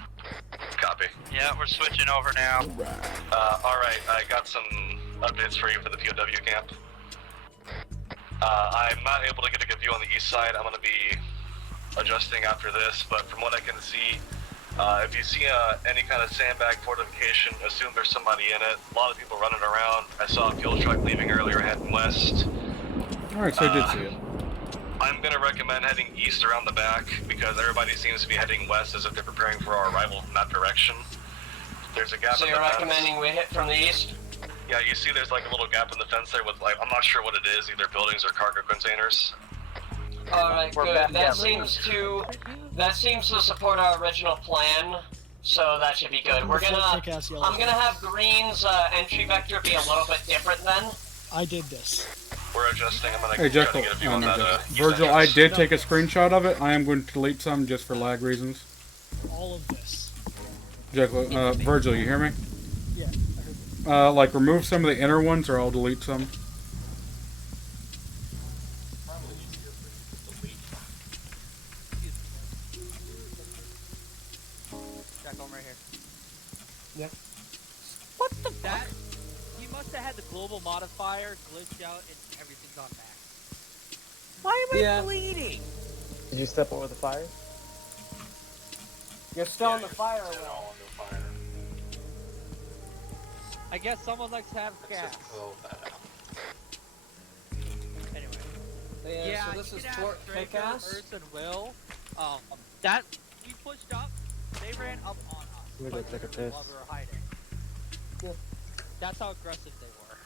Copy. Yeah, we're switching over now. Alright, I got some updates for you for the POW camp. I'm not able to get a good view on the east side. I'm going to be adjusting after this, but from what I can see, if you see any kind of sandbag fortification, assume there's somebody in it. A lot of people running around. I saw a fuel truck leaving earlier heading west. Alright, so I did see it. I'm going to recommend heading east around the back because everybody seems to be heading west as if they're preparing for our arrival from that direction. There's a gap So in you're the fence. recommending we hit from the east? Yeah, you see there's like a little gap in the fence there with like, I'm not sure what it is, either buildings or cargo containers. Alright, We're good. back That at seems to support our original plan. So that should be good. I'm gonna have Green's entry vector be a little bit different then. I did this. We're adjusting. I'm gonna Hey, try Jekyll. to get a few Oh, on no, that. Virgil, I did take a screenshot of it. I am going to delete some just for lag reasons. All of this. Jekyll, Virgil, you hear me? Yeah, I heard you. Like, remove some of the inner ones, or I'll delete some. Probably easier for you to delete. Jack, I'm right here. Yeah. What the fuck? He must have had the global modifier glitched out and everything's on max. Why am I bleeding? Did you step over the fire? You're still in the fire, Will. I guess someone likes to have gas. Anyway. Yeah, so this is Kick-Ass. Earth and Will. That we pushed up. They ran up on us. We're gonna take a piss. While we were hiding. Yeah. That's how aggressive they were.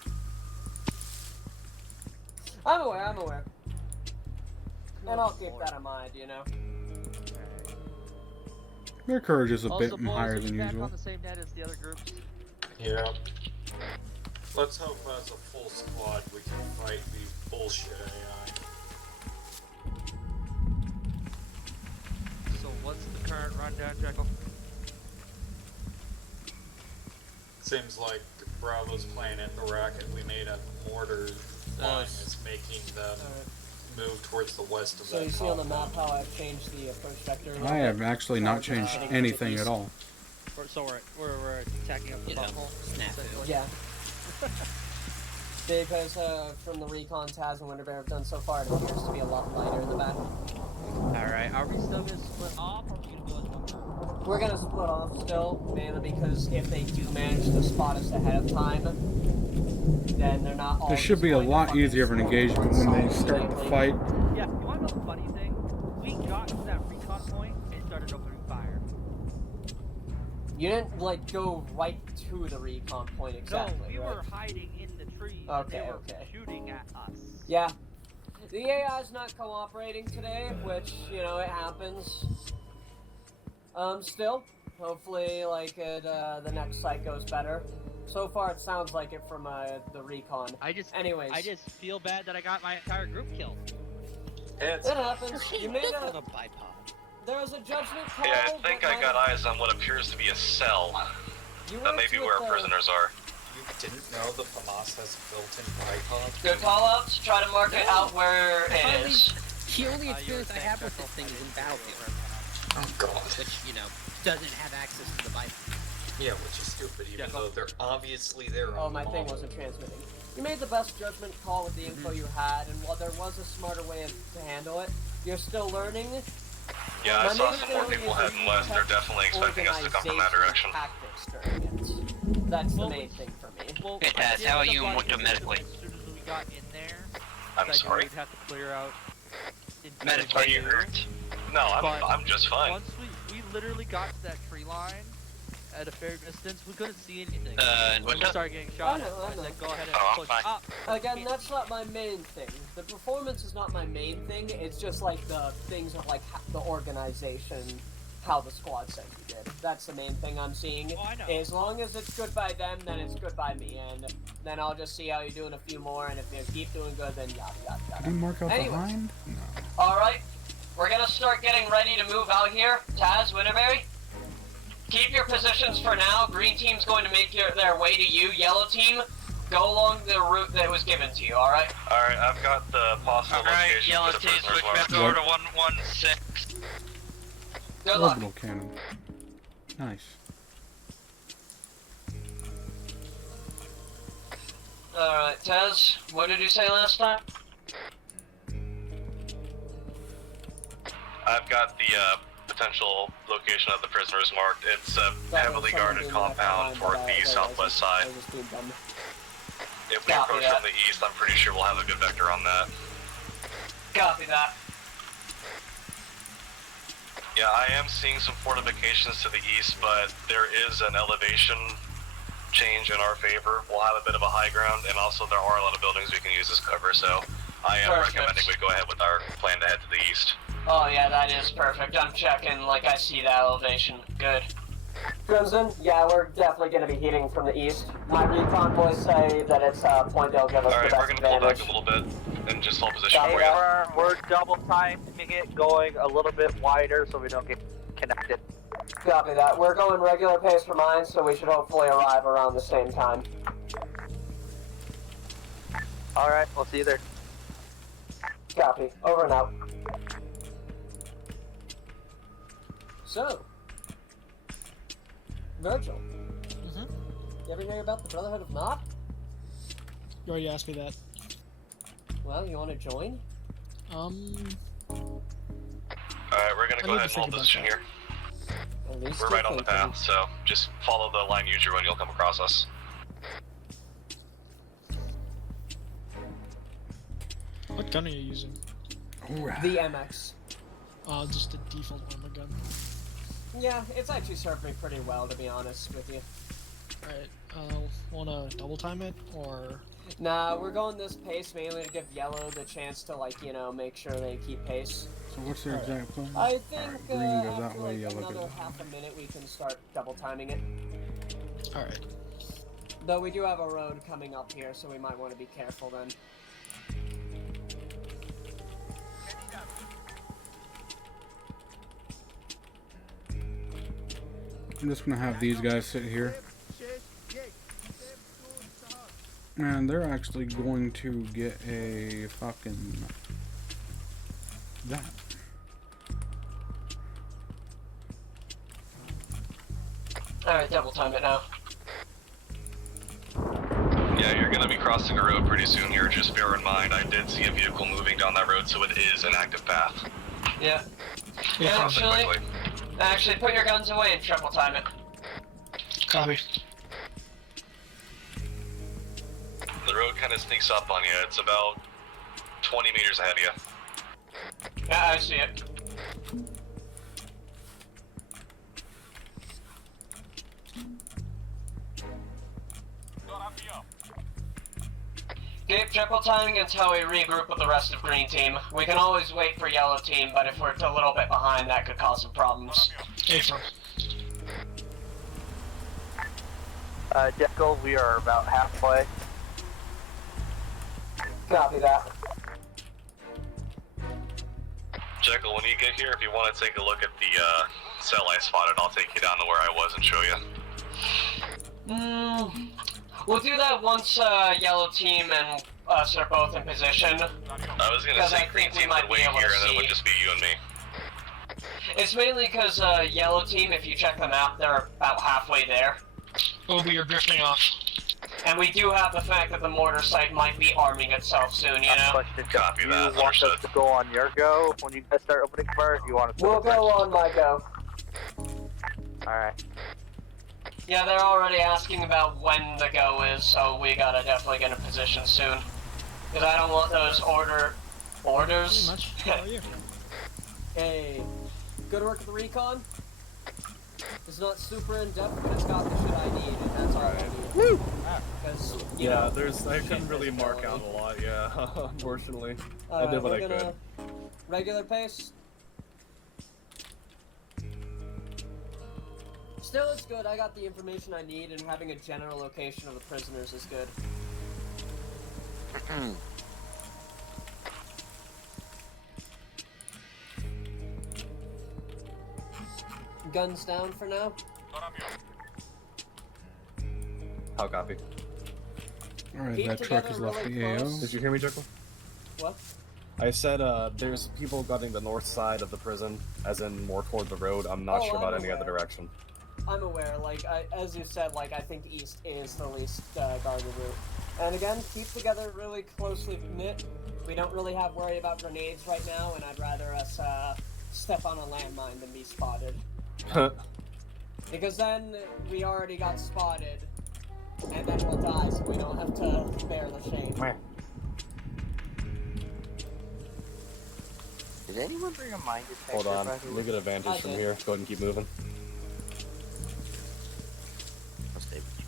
I'm aware. And I'll keep that in mind, you know. Their courage is a Also, bit boys, higher are than you back usual. on the same net as the other groups? Yeah. Let's hope as a full squad we can fight these bullshit AI. So what's the current rundown, Jekyll? Seems like Bravo's playing at the racket we made at mortar line is making them move towards the west of So that you see on the top map how I've changed the approach vector? I have actually not changed anything at all. So we're attacking up the butthole? Yeah. Because from the recon Taz and Winterbear have done so far, it appears to be a lot lighter in the back. Alright, are we still gonna split off or are we gonna go as one group? We're gonna split off still, mainly because if they do manage to spot us ahead of time, then they're not all. This should be a lot easier of an engagement when they start the fight. Yeah, you wanna know the funny thing? We got to that recon point and started opening fire. You didn't like go right to the recon point exactly. No, we right? were hiding in the trees. Okay, and they were okay. shooting at us. Yeah. The AI's not cooperating today, which, you know, it happens. Still, hopefully, like, the next site goes better. So far, it sounds like it from, the recon. I just feel bad that I got my entire group killed. It happens. You made a bipod. There was a judgment call. Yeah, I think I got eyes on what appears to be a cell. That may be where prisoners are. You didn't know the FAMAS has a built-in bipod? Good call-outs. Try to mark it out where it is. The only experience I have with this thing is in Battlefield. Oh god. Which, you know, doesn't have access to the bipod. Yeah, which is stupid, even though they're obviously there Oh, on my the thing model. wasn't transmitting. You made the best judgment call with the info you had, and while there was a smarter way to handle it, you're still learning. Yeah, I saw some more people heading west. They're definitely expecting us to come from that direction. That's the main thing for me. Well, Hey Taz, how are you medically? As soon as we got in there, I'm sorry. we'd have to clear out. Are you hurt? No, I'm just fine. Once we literally got to that tree line at a fair distance, we couldn't see anything. And we started getting shot at. I said, go ahead and push up. Again, that's not my main thing. The performance is not my main thing. It's just like the things of like the organization, how the squad said you did. That's the main thing I'm seeing. Oh, I know. As long as it's good by them, then it's good by me, and then I'll just see how you're doing a few more, and if you keep doing good, then yada yada yada. Can you mark out behind? No. All right, we're gonna start getting ready to move out here. Taz, Winterberry, keep your positions for now. Green team's going to make their way to you. Yellow team, go along the route that was given to you. All right. All right, I've got the possible location Yellow for the team, prisoners. switch back over to 116. Good luck. Orbital cannon. Nice. Alright, Taz, what did you say last time? I've got the potential location of the prisoners marked. It's a heavily guarded compound for the southwest side. If we approach from the east, I'm pretty sure we'll have a good vector on that. Copy that. Yeah, I am seeing some fortifications to the east, but there is an elevation change in our favor. We'll have a bit of a high ground, and also there are a lot of buildings we can use as cover, so I am recommending we go ahead with our plan to head to the east. Oh yeah, that is perfect. I'm checking, like I see that elevation. Good. Crimson, yeah, we're definitely going to be heating from the east. My recon boys say that it's a point they'll give us the Alright, best we're gonna pull advantage. back a little bit and just hold position Hey, for you. we're double timing it, going a little bit wider so we don't get connected. Copy that. We're going regular pace for mine, so we should hopefully arrive around the same time. Alright, we'll see you there. Copy. Over and out. So, Virgil. You ever hear about the Brotherhood of Knock? You already asked me that. Well, you want to join? Alright, we're gonna go ahead and hold position here. At least We're right on the path, so just follow the line user and you'll come across us. What gun are you using? The MX. Just the default armor gun. Yeah, it's actually served me pretty well, to be honest with you. Alright, wanna double time it, or? Nah, we're going this pace mainly to give Yellow the chance to, like, you know, make sure they keep pace. So what's their exact plan? I think, green goes that after, way, like, yellow goes another that half a minute we can start double timing it. Alright. Though we do have a road coming up here, so we might want to be careful then. I'm just gonna have these guys sit here. And they're actually going to get a fucking... that. Alright, double time it now. Yeah, you're gonna be crossing a road pretty soon here, just bear in mind, I did see a vehicle moving down that road, so it is an active path. Yeah. Cross it quickly. Actually, put your guns away and triple time it. Copy. The road kind of sneaks up on you, it's about 20 meters ahead of you. Yeah, I see it. Keep triple timing until we regroup with the rest of green team. We can always wait for yellow team, but if we're a little bit behind, that could cause some problems. Jekyll, we are about halfway. Copy that. Jekyll, when you get here, if you want to take a look at the cell I spotted, I'll take you down to where I was and show you. We'll do that once yellow team and us are both in position. I was gonna say green team would wait here and then it would just be you and me. It's mainly because yellow team, if you check the map, they're about halfway there. Oh, we are drifting off. And we do have the fact that the mortar site might be arming itself soon, you know? Copy that, Do you want us to go on your go when you guys start opening fire, or do you want us to We'll go on my go. Alright. Yeah, they're already asking about when the go is, so we gotta definitely get in position soon. Because I don't want those orders. Pretty much. How are you? Hey, good work with the recon. It's not super in depth, but it's got the shit I need, and that's all I need. Woo! Because Yeah, I couldn't really mark out a lot. Yeah, unfortunately, I did what I could. Regular pace. Still, it's good. I got the information I need, and having a general location of the prisoners is good. Guns down for now. How copy? Alright, Keep that truck together has left really the AO. close. Did you hear me, Jekyll? What? I said there's people guarding the north side of the prison, as in more toward the road. I'm not sure about any other direction. I'm aware, like, as you said, like, I think east is the least guarded route. And again, keep together really closely knit. We don't really have worry about grenades right now, and I'd rather us step on a landmine than be spotted. Because then we already got spotted, and then we'll die, so we don't have to bear the shame. Did anyone bring a mine detector? Hold on, by the way? we get advantage I from did. here. Go ahead and keep moving. I'll stay with you.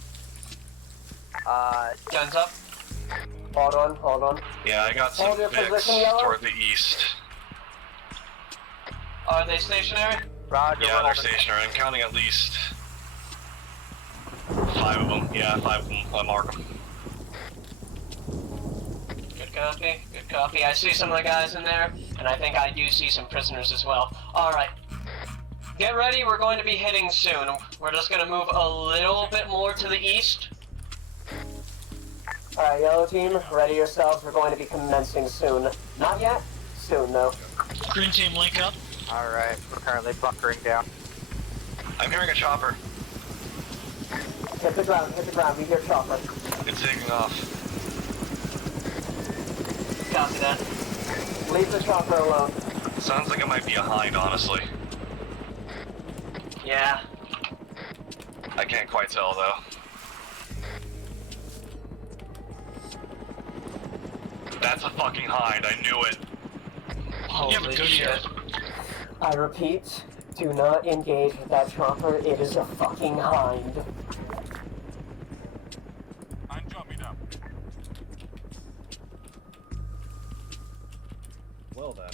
Guns up. Hold on, hold on. Yeah, I got some Hold your Vicks position, Yellow. toward the east. Are they stationary? Roger, Yeah, they're Roger. stationary. I'm counting at least 5 of them. Yeah, 5 of them. I mark them. Good copy. Good copy. I see some of the guys in there, and I think I do see some prisoners as well. Alright. Get ready, we're going to be hitting soon. We're just going to move a little bit more to the east. Alright, yellow team, ready yourselves. We're going to be commencing soon. Not yet? Soon, though. Green team, link up. Alright, we're currently bunkering down. I'm hearing a chopper. Hit the ground, we hear chopper. It's taking off. Copy that. Leave the chopper alone. Sounds like it might be a hind, honestly. Yeah. I can't quite tell, though. That's a fucking hind, I knew it. Holy shit. I repeat, do not engage with that chopper. It is a fucking hind. I'm jumping up. Well then.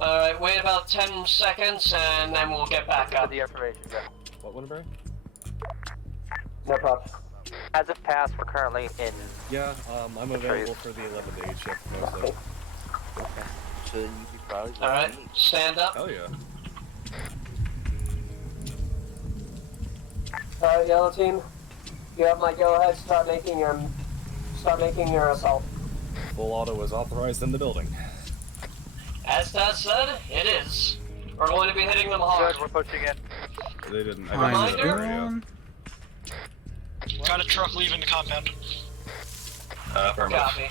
Alright, wait about 10 seconds and then we'll get back up. The information, go. What, Winterberry? No problem. As it passed, we're currently in. Yeah, I'm available for the 11 to 8 shift mostly. Okay. So you could probably. Alright, stand up. Hell yeah. Alright, yellow team. You have my go ahead, start making your assault. Full auto is authorized in the building. As Dad said, it is. We're going to be hitting them hard. Good, we're pushing in. They didn't. Reminder. Got a truck leaving the compound. Copy.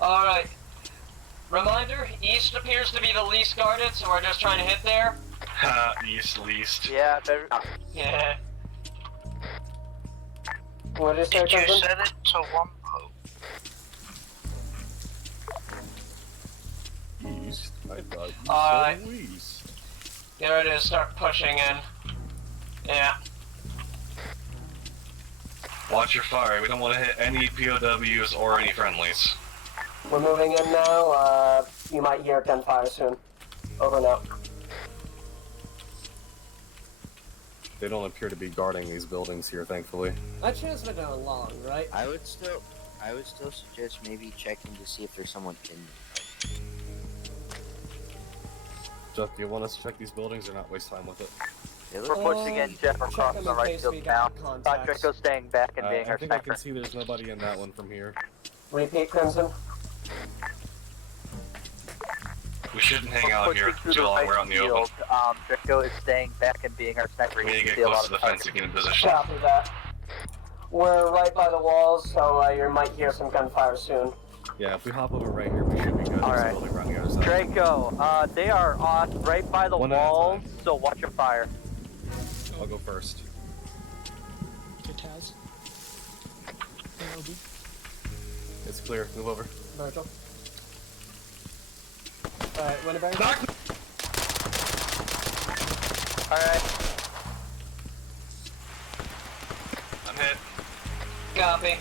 Alright. Reminder, east appears to be the least guarded, so we're just trying to hit there. East least. Yeah, Yeah. What is there, Did you Crimson? set it to 1 po? East? I thought you Alright. said east. There it is, start pushing in. Yeah. Watch your fire, we don't want to hit any POWs or any friendlies. We're moving in now, you might hear gunfire soon. Over now. They don't appear to be guarding these buildings here, thankfully. That shit's been going long, right? I would still suggest maybe checking to see if there's someone in. Jeff, do you want us to check these buildings or not waste time with it? We're pushing in, Jeff. We're crossing the right field now. Draco's staying back and being I our think I sniper. can see there's nobody in that one from here. Repeat, Crimson. We shouldn't hang out here too long, we're out in the open. Draco is staying back and being our sniper. We need to get close to the fence and get in position. Copy that. We're right by the walls, so you might hear some gunfire soon. Yeah, if we hop over right here, we should be good. Alright. There's a building around the other side. Draco, they are on right by the One at a walls, so watch your fire. I'll go first. Okay, Taz. Hey, Obi. It's clear. Move over. Virgil. Alright, Winterberry. Alright. I'm hit. Copy.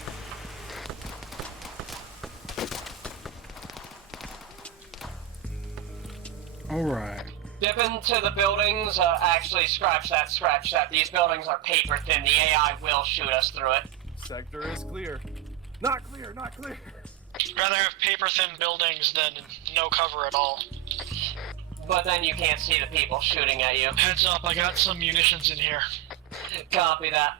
Alright. Dip into the buildings, actually scratch that. These buildings are paper thin. The AI will shoot us through it. Sector is clear. Not clear, not clear. Rather have paper thin buildings than no cover at all. But then you can't see the people shooting at you. Heads up, I got some munitions in here. Copy that.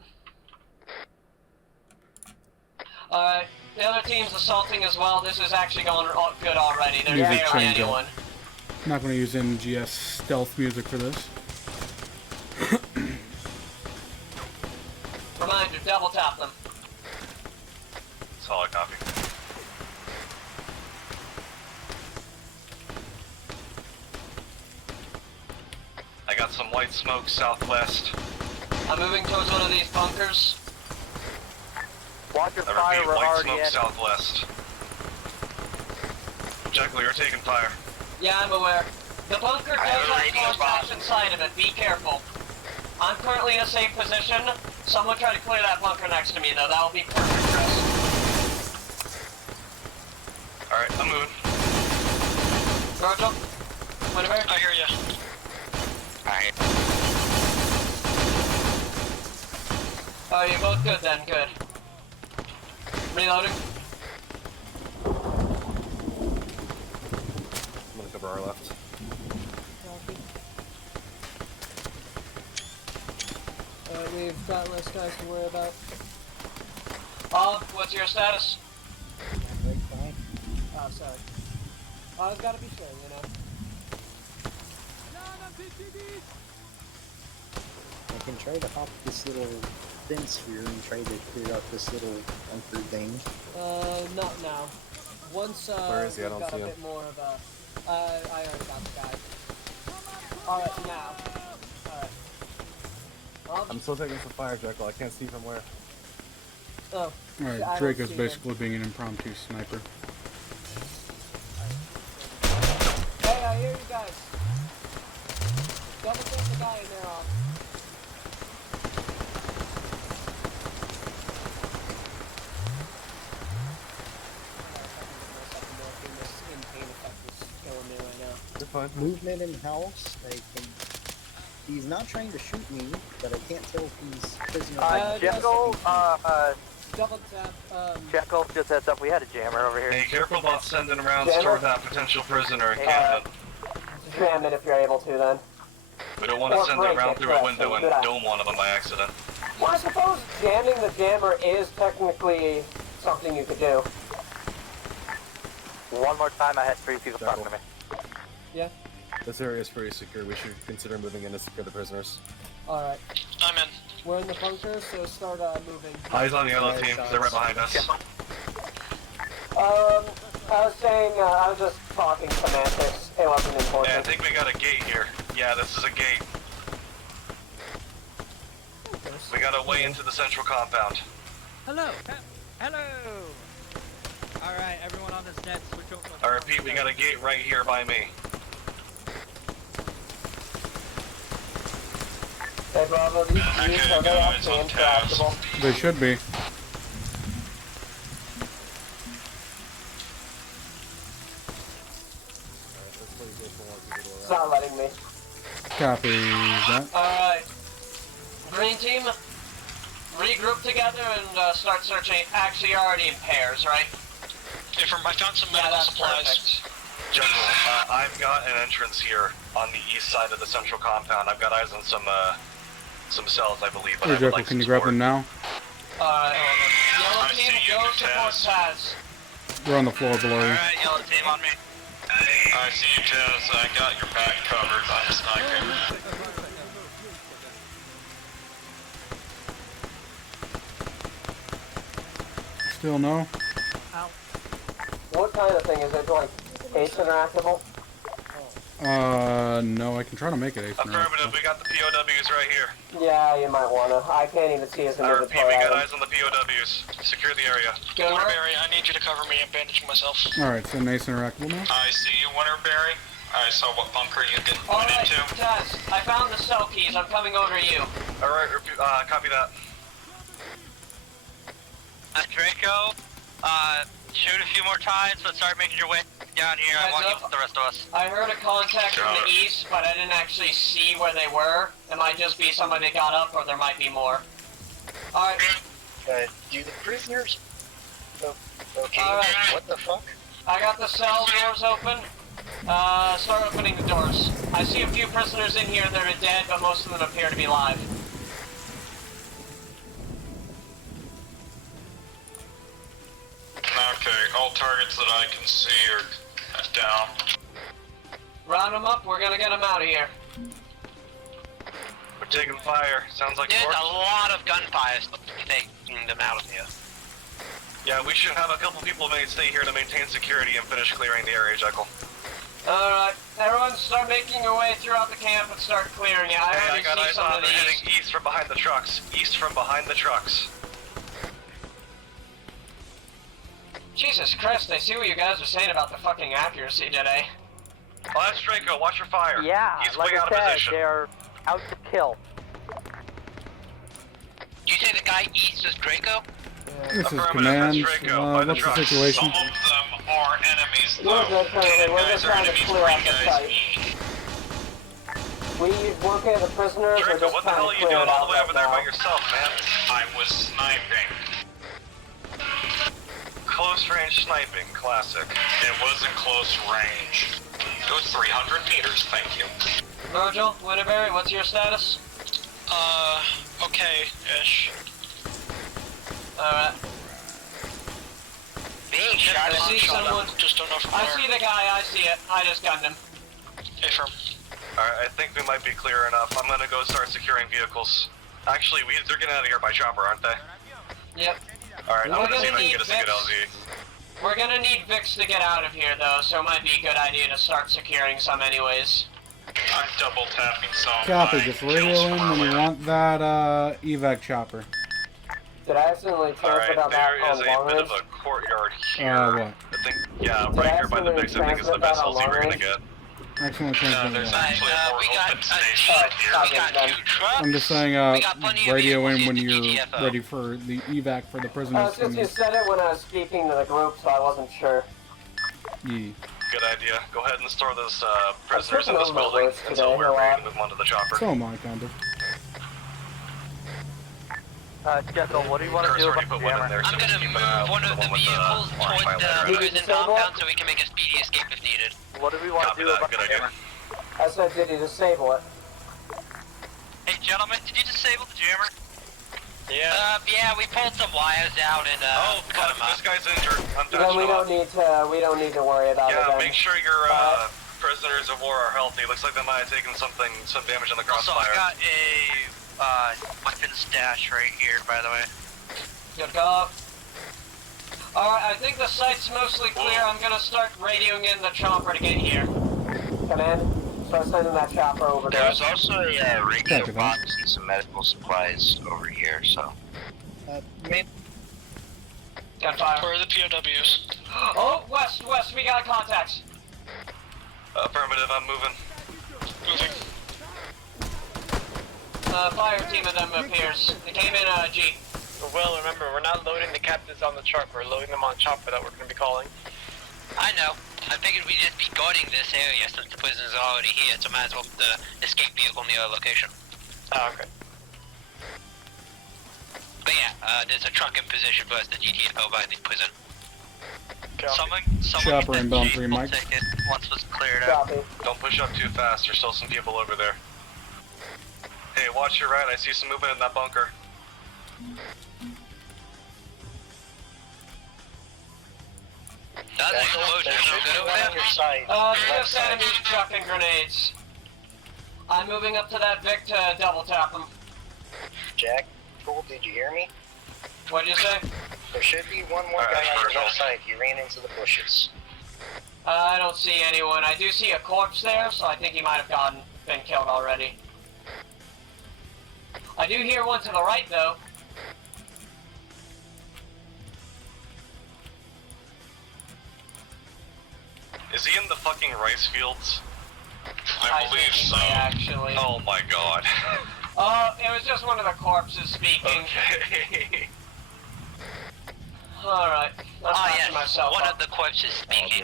Alright, the other team's assaulting as well. This is actually going good already. There's Music barely change up. anyone. I'm not going to use MGS stealth music for this. Reminder, double tap them. Solid copy. I got some white smoke southwest. I'm moving towards one of these bunkers. Watch your I fire, repeat, we're white already smoke in. southwest. Jekyll, you're taking fire. Yeah, I'm aware. The bunker does have a have radio contacts inside of it. Be careful. I'm currently in a safe position. Someone try to clear that bunker next to me, though. That will be perfect for us. Alright, I'm moving. Virgil? Winterberry? I hear you. Alright. Oh, you're both good then, good. Reloading. I'm gonna cover our left. Alright, we've got less guys to worry about. Bob, what's your status? Right, fine. Oh, sorry. I've got to be sure, you know. I can try to hop this little fence here and try to clear out this little bunker thing. Not now. Once, Where is he? I we've don't got see a him. bit more of a... I already got the guy. Alright, now. Alright. I'm still taking some fire, Jekyll. I can't see from where. Oh. Alright, Drake is basically being an impromptu sniper. Hey, I hear you guys. Double take the guy in there off. You're fine. Movement in house. I can. He's not trying to shoot me, but I can't tell if he's prisoner. Jekyll, double tap. Jekyll, just heads up, we had a jammer over here. Hey, careful about sending rounds Jammer? toward that potential prisoner encampment. Jam it if you're able to, then. We don't want to Or send break it round it, through a window and good eye. dome one of them by accident. Well, I suppose jamming the jammer is technically something you could do. One more time, I had 3 people talking to me. Yeah? This area is pretty secure. We should consider moving in to secure the prisoners. Alright. I'm in. We're in the bunker, so start moving. Eyes on the other team. They're right behind us. I was saying, I was just talking semantics. It wasn't important. Yeah, I think we got a gate here. Yeah, this is a gate. We got a way into the central compound. Hello. Hello. All right, everyone on this net, switch over. I repeat, we got a gate right here by me. Hey Bravo, these Jews, are they actually interactable? They should be. It's not letting me. Copy that. Alright. Green team, regroup together and start searching. Actually, you're already in pairs, right? I found some medical supplies. General, I've got an entrance here on the east side of the central compound. I've got eyes on some cells, I believe. But Hey, I would Jekyll, like can some you grab support. them now? Yellow team, go support Taz. We're on the floor below you. Alright, yellow team on me. I see you, Taz. I got your back covered. I'm sniping. Still no? What kind of thing is it? Like, ace interactable? No, I can try to make it ace. Affirmative, we got the POWs right here. Yeah, you might wanna. I can't even see his I repeat, inventory we got item. eyes on the POWs. Secure the area. Winterberry, I need you to cover me. I'm bandaging myself. Alright, so ace interactable now? I see you, Winterberry. I saw what bunker you went Alright, into. Taz, I found the cell keys. I'm coming over to you. Alright, copy that. Draco, shoot a few more times, but start making your way down here. I want you with the rest of us. I heard a contact from the east, but I didn't actually see where they were. It might just be somebody that got up, or there might be more. Alright. Do the prisoners? Okay, Alright. what the fuck? I got the cell doors open. Start opening the doors. I see a few prisoners in here that are dead, but most of them appear to be live. Okay, all targets that I can see are down. Round them up, we're gonna get them out of here. We're taking fire. Sounds like There's more. a lot of gunfire taking them out of here. Yeah, we should have a couple people stay here to maintain security and finish clearing the area, Jekyll. Alright, everyone start making your way throughout the camp and start clearing it. I Hey, I already got see eyes some on of them these. heading east from behind the trucks. East from behind the trucks. Jesus Christ, I see what you guys are saying about the fucking accuracy today. Oh, that's Draco. Watch your fire. Yeah, He's like way out I of said, position. they're out to kill. You say the guy east is Draco? This is command. What's the situation? Some of them are enemies, though. We're just trying, we're just trying to clear out the site. We work at the prisoners, we're Draco, just what the trying hell to are you clear doing it all out the way over right there by now. yourself, man? I was sniping. Close range sniping, classic. It wasn't close range. It was 300 meters, thank you. Virgil, Winterberry, what's your status? Okay-ish. Alright. Being shot I see someone. Just don't know from where. I see the guy, I see it. I just gunned him. Hey, firm. Alright, I think we might be clear enough. I'm gonna go start securing vehicles. Actually, they're getting out of here by chopper, aren't they? Yep. Alright, I'm gonna see if I can get us a good LZ. We're gonna need Vix to get out of here, though, so it might be a good idea to start securing some anyways. I'm double tapping some. Chopper, just radio in when you want that evac chopper. Did I accidentally transmit on that there is on a long bit range? of a courtyard here. What? I think, yeah, right here by the Vix, I think is the best LZ we're gonna get. Excellent transmission. There's actually a more open station here. I'm just saying, radio in when you're ready for the evac for the prisoners. Since you said it when I was speaking to the group, so I wasn't sure. Yeah. Good idea. Go ahead and store those prisoners in this building until we're ready to move on to the chopper. So am I, kind of. Jekyll, what do you want to do about the jammer? I'm gonna move one of the vehicles towards the prison compound so we can make a speedy escape if needed. What do we want to do about the jammer? I said, did you disable it? Hey gentlemen, did you disable the jammer? Yeah. Yeah, we pulled some wires out and cut him This guy's injured. I'm Then we don't need to worry about it. Yeah, then. make sure your prisoners of war are healthy. Looks like they might have taken some damage on the crossfire. Also, I got a weapon stash right here, by the way. Good call. Alright, I think the site's mostly clear. I'm gonna start radioing in the chopper to get here. Command, start sending that chopper over there. There's also a radio box and some medical supplies over here, so. Gunfire. For the POWs. Oh, west, we got contacts. Affirmative, I'm moving. Moving. Fire team of them appears. They came in a Jeep. Well, remember, we're not loading the captives on the chopper, we're loading them on chopper that we're going to be calling. I know. I figured we'd just be guarding this area since the prisoners are already here, so might as well put the escape vehicle near our location. Oh, okay. But yeah, there's a truck in position for us to GTFO by the prison. Someone Chopper get inbound the 3 Jeep, mics. we'll take it once it's cleared out. Don't push up too fast, there's still some people over there. Hey, watch your right, I see some movement in that bunker. That's an explosion. Good over there? Just enemies chucking grenades. I'm moving up to that Vic to double tap him. Jack, cool, did you hear me? What'd you say? There should be one more guy on your side. He ran into the bushes. I don't see anyone. I do see a corpse there, so I think he might have been killed already. I do hear one to the right, though. Is he in the fucking rice fields? I believe so. Actually. Oh my god. It was just one of the corpses speaking. Okay. Alright. Yes, one of the corpses speaking.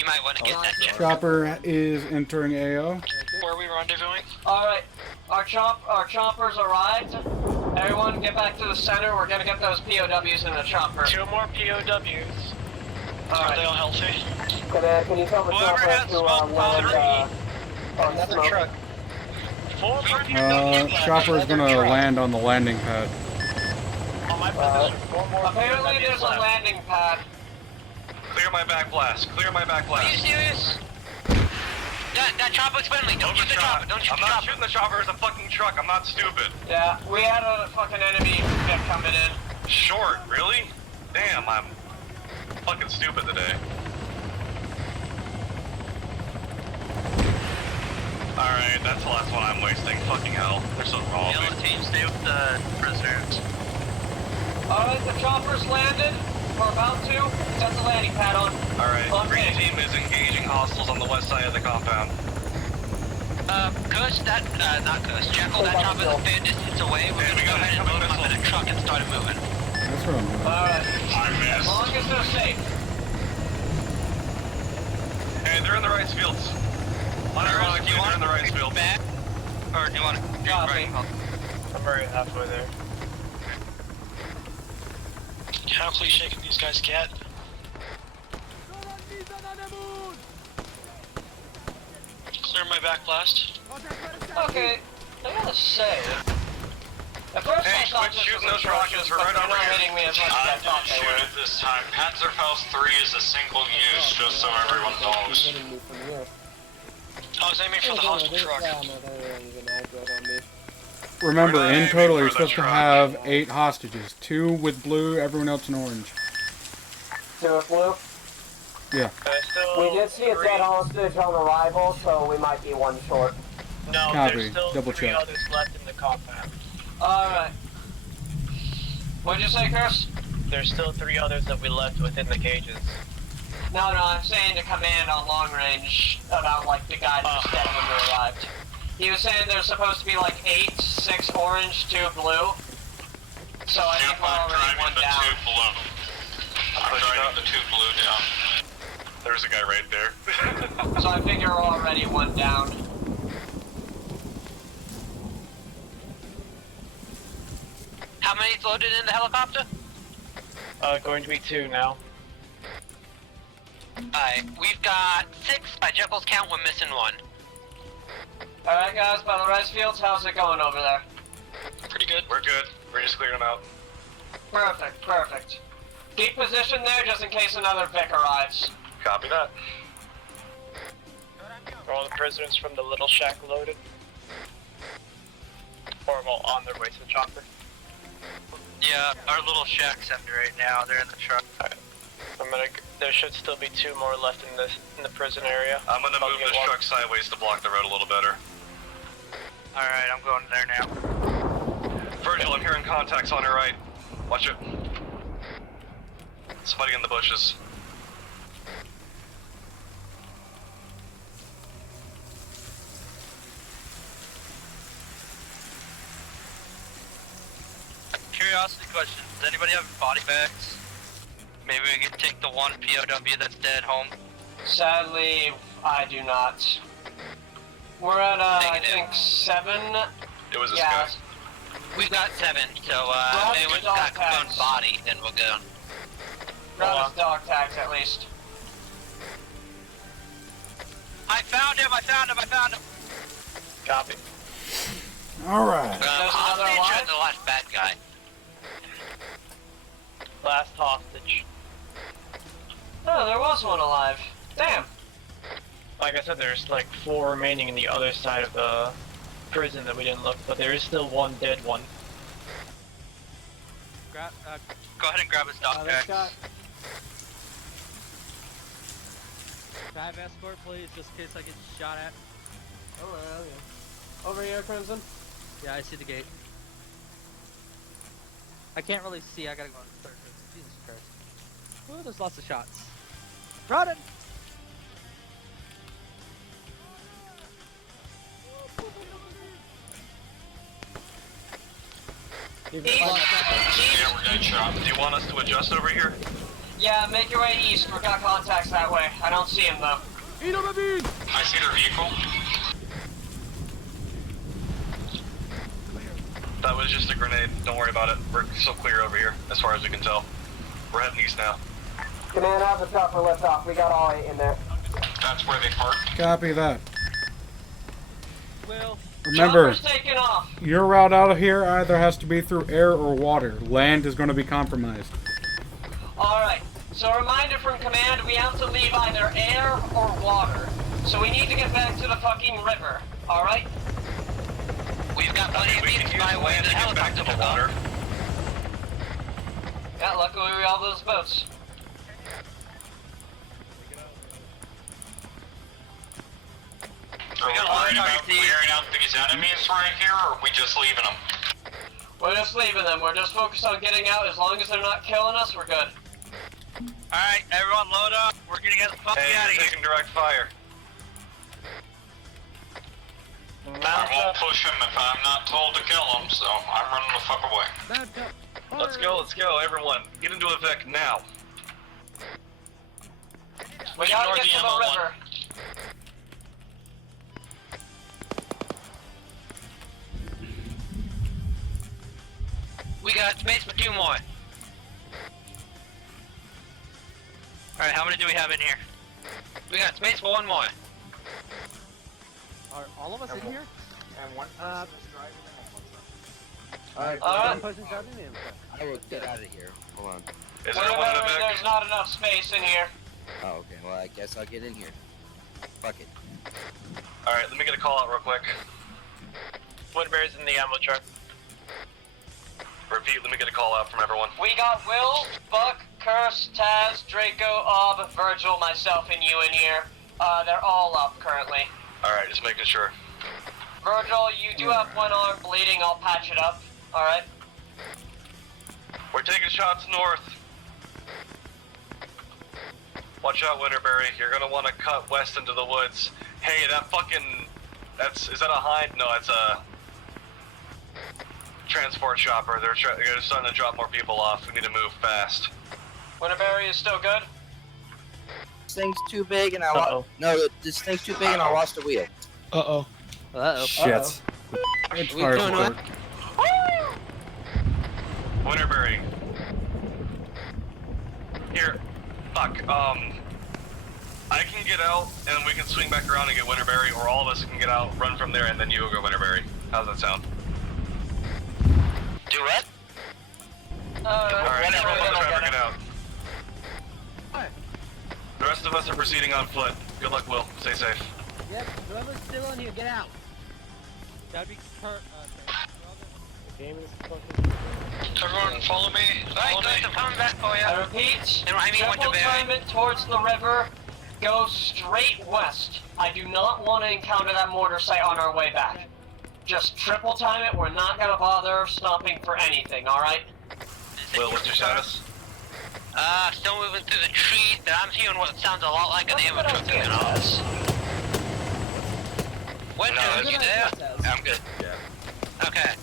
You might want to get that checked. Chopper is entering AO. Where are we rendezvousing? Alright. Our choppers arrived. Everyone get back to the center. We're gonna get those POWs in the chopper. 2 more POWs. Are they all healthy? Can you tell the chopper to land on another smoke? truck? 4 more POWs. Chopper is gonna land on the landing pad. On my position, 4 more Apparently POWs there's a left. landing pad. Clear my back blast. Clear my back blast. Are you serious? That chopper's friendly. Don't shoot the chopper. Don't shoot I'm the not chopper. shooting the chopper. It's a fucking truck. I'm not stupid. Yeah, we had a fucking enemy get coming in. Short, really? Damn, I'm fucking stupid today. Alright, that's the last one I'm wasting. Fucking hell. There's something wrong with Yellow me. team, stay with the prisoners. Alright, the chopper's landed. We're about to. Set the landing pad on. Alright, On green ping. team is engaging hostiles on the west side of the compound. Curse, not Curse. Jekyll, that chopper's a fair distance away. We're gonna go ahead and load them up in a truck and start it moving. That's what I'm doing. Alright. I As missed. long as they're safe. Hey, they're in the rice fields. Unironically, they're in the rice fields. Back? Or do you want to Copy. I'm already halfway there. How cliche can these guys get? Clear my back blast. Okay, I gotta say, at first I thought this was atrocious, but they're not hitting me as much as I thought they were. Shoot it this time. Panzerfaust 3 is a single use, just so everyone knows. I was aiming for the hostile truck. Remember, in total, you're supposed to have 8 hostages. 2 with blue, everyone else in orange. 2 with blue? Yeah. We did see a dead hostage on arrival, so we might be 1 short. No, Copy. there's still Double 3 check. others left in the compound. Alright. What'd you say, Chris? There's still 3 others that we left within the cages. No, I'm saying to command on long range about, like, the guy just dead when we arrived. He was saying there's supposed to be, like, 8, 6 orange, 2 blue. So I think we're already 1 down. I'm driving the 2 blue down. There's a guy right there. So I figure we're already 1 down. How many's loaded in the helicopter? Going to be 2 now. Alright, we've got 6 by Jekyll's count, we're missing 1. Alright guys, by the rice fields, how's it going over there? Pretty good. We're good. We're just clearing them out. Perfect, perfect. Keep position there just in case another Vic arrives. Copy that. Are all the prisoners from the little shack loaded? Or well, on their way to the chopper? Yeah, our little shack's empty right now, they're in the truck. There should still be 2 more left in the prison area. I'm gonna move this truck sideways to block the road a little better. Alright, I'm going there now. Virgil, I'm hearing contacts on your right. Watch it. Somebody in the bushes. Curiosity question, does anybody have body bags? Maybe we could take the 1 POW that's dead home. Sadly, I do not. We're at, I think 7. It was this guy. We got 7, so Grab maybe the we dog got tags. one body, then we'll go. Grab his dog tags at least. I found him! Copy. Alright. Hostage or the last bad guy? Last hostage. Oh, there was one alive. Damn. Like I said, there's like 4 remaining in the other side of the prison that we didn't look, but there is still 1 dead one. Go ahead and grab his dog tag. Can I have escort, please, just in case I get shot at? Oh, well, yeah. Over here, Crimson. Yeah, I see the gate. I can't really see, I gotta go on the third. Jesus Christ. Oh, there's lots of shots. Running! Yeah, we're dead shot. Do you want us to adjust over here? Yeah, make your way east. We've got contacts that way. I don't see him though. I see their vehicle. That was just a grenade. Don't worry about it. We're so clear over here, as far as we can tell. We're heading east now. Command, have the chopper lift off. We got all 8 in there. That's where they parked. Copy that. Well, Remember, Chopper's taking off. your route out of here either has to be through air or water. Land is going to be compromised. Alright, so a reminder from command, we have to leave either air or water. So we need to get back to the fucking river, alright? We've got plenty of means by way of the helicopter to water. Yeah, luckily we all those boats. Are we worried about clearing out these enemies right here, or are we just leaving them? We're just leaving them. We're just focused on getting out. As long as they're not killing us, we're good. Alright, everyone load up. We're gonna get the fuck out of here. Taking direct fire. I won't push him if I'm not told to kill him, so I'm running the fuck away. Let's go, everyone. Get into a Vic now. We gotta get to the river. We got space for 2 more. Alright, how many do we have in here? We got space for one more. Are all of us in here? And one person is driving Alright, one person's driving in. I will get out of here. Hold on. Is there one in the back? There's not enough space in here. Oh, okay. Well, I guess I'll get in here. Fuck it. Alright, let me get a call out real quick. Woodbury's in the ammo truck. Repeat, let me get a call out from everyone. We got Will, Buck, Curse, Taz, Draco, Ob, Virgil, myself, and you in here. They're all up currently. Alright, just making sure. Virgil, you do have one arm bleeding. I'll patch it up. Alright? We're taking shots north. Watch out, Winterberry. You're gonna want to cut west into the woods. Hey, that fucking... is that a Hind? No, it's a... transport chopper. They're starting to drop more people off. We need to move fast. Winterberry is still good? This thing's too big and I lost... No, this thing's too big and I lost a wheel. Uh-oh. Uh-oh. Shit. It's fire support. Winterberry. Here. Fuck. I can get out and we can swing back around and get Winterberry, or all of us can get out, run from there, and then you will go Winterberry. How's that sound? Do what? Alright, everyone on the driver, get out. What? The rest of us are proceeding on foot. Good luck, Will. Stay safe. Yep, whoever's still in here, get out. That'd be Everyone follow me. Follow me. I'm coming back for you. I repeat, I mean, triple time it towards the river. Go straight west. I do not want to encounter that mortar site on our way back. Just triple time it. We're not gonna bother stopping for anything, alright? Will, what's your status? Still moving through the trees, but I'm hearing what sounds a lot like an ammo truck coming off. Winter, are you there? I'm good. Yeah. Okay.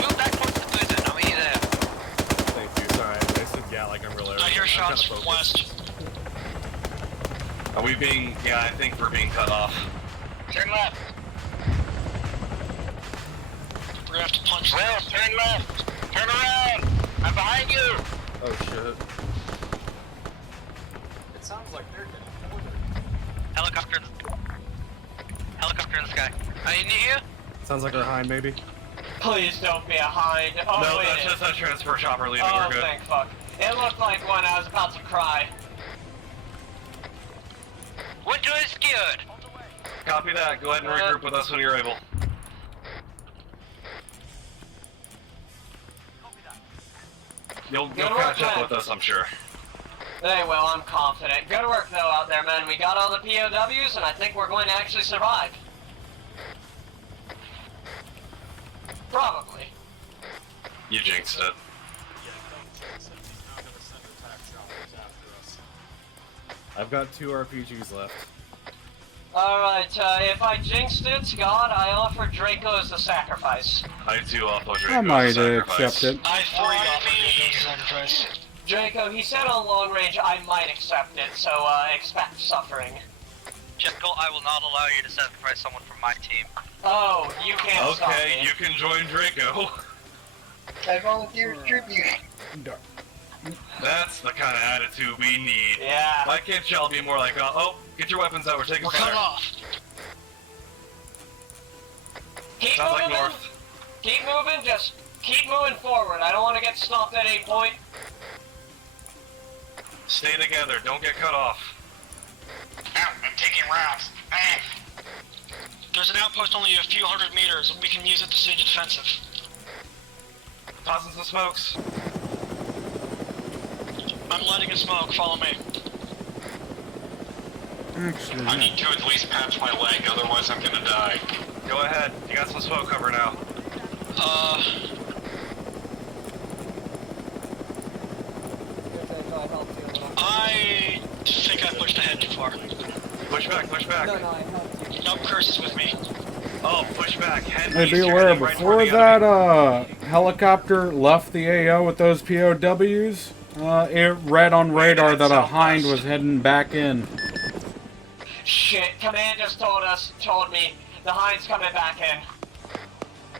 Move back towards the prison. I'll meet you there. Thank you. Sorry, I said yeah like I'm really. I hear shots from west. Are we being... Yeah, I think we're being cut off. Turn left. We're gonna have to punch left. Turn left. Turn around. I'm behind you. Oh shit. It sounds like they're getting ordered. Helicopter. Helicopter in the sky. Are you near? Sounds like our Hind, maybe. Please don't be a Hind. Oh, No, wait, that's just a transfer chopper leaving. Oh, We're good. thank fuck. It looked like one. I was about to cry. Winter is scared. Copy that. Go ahead and regroup with us when you're able. You'll catch up with us, I'm sure. They will, I'm confident. Good work, though, out there, man. We got all the POWs, and I think we're going to actually survive. Probably. You jinxed it. I've got 2 RPGs left. Alright, if I jinxed it, God, I offer Draco as the sacrifice. I too offer Draco I might as a sacrifice. accept it. I offer Draco as a sacrifice. Draco, he said on long range I might accept it, so expect suffering. Jekyll, I will not allow you to sacrifice someone from my team. Oh, you can't stop me. Okay, you can join Draco. I volunteer tribute. That's the kind of attitude we need. Yeah. Why can't y'all be more like, oh, get your weapons out, we're taking fire. Cut off. Keep Sounds moving. like north. Keep moving, just keep moving forward. I don't want to get stopped at any point. Stay together, don't get cut off. Out, I'm taking rounds. There's an outpost only a few hundred meters. We can use it to stage a defensive. Tossing some smokes. I'm lighting a smoke. Follow me. Actually, I need to at least patch my leg, otherwise I'm gonna die. Go ahead, you got some smoke cover now. I think I pushed ahead too far. Push back, push back. No, I helped you. Nope, Curse is with me. Oh, push back, head Hey, east, be you're aware, heading right before toward the that enemy. helicopter left the AO with those POWs, it read on radar that a Hind was heading back in. Shit, Command just told me the Hind's coming back in.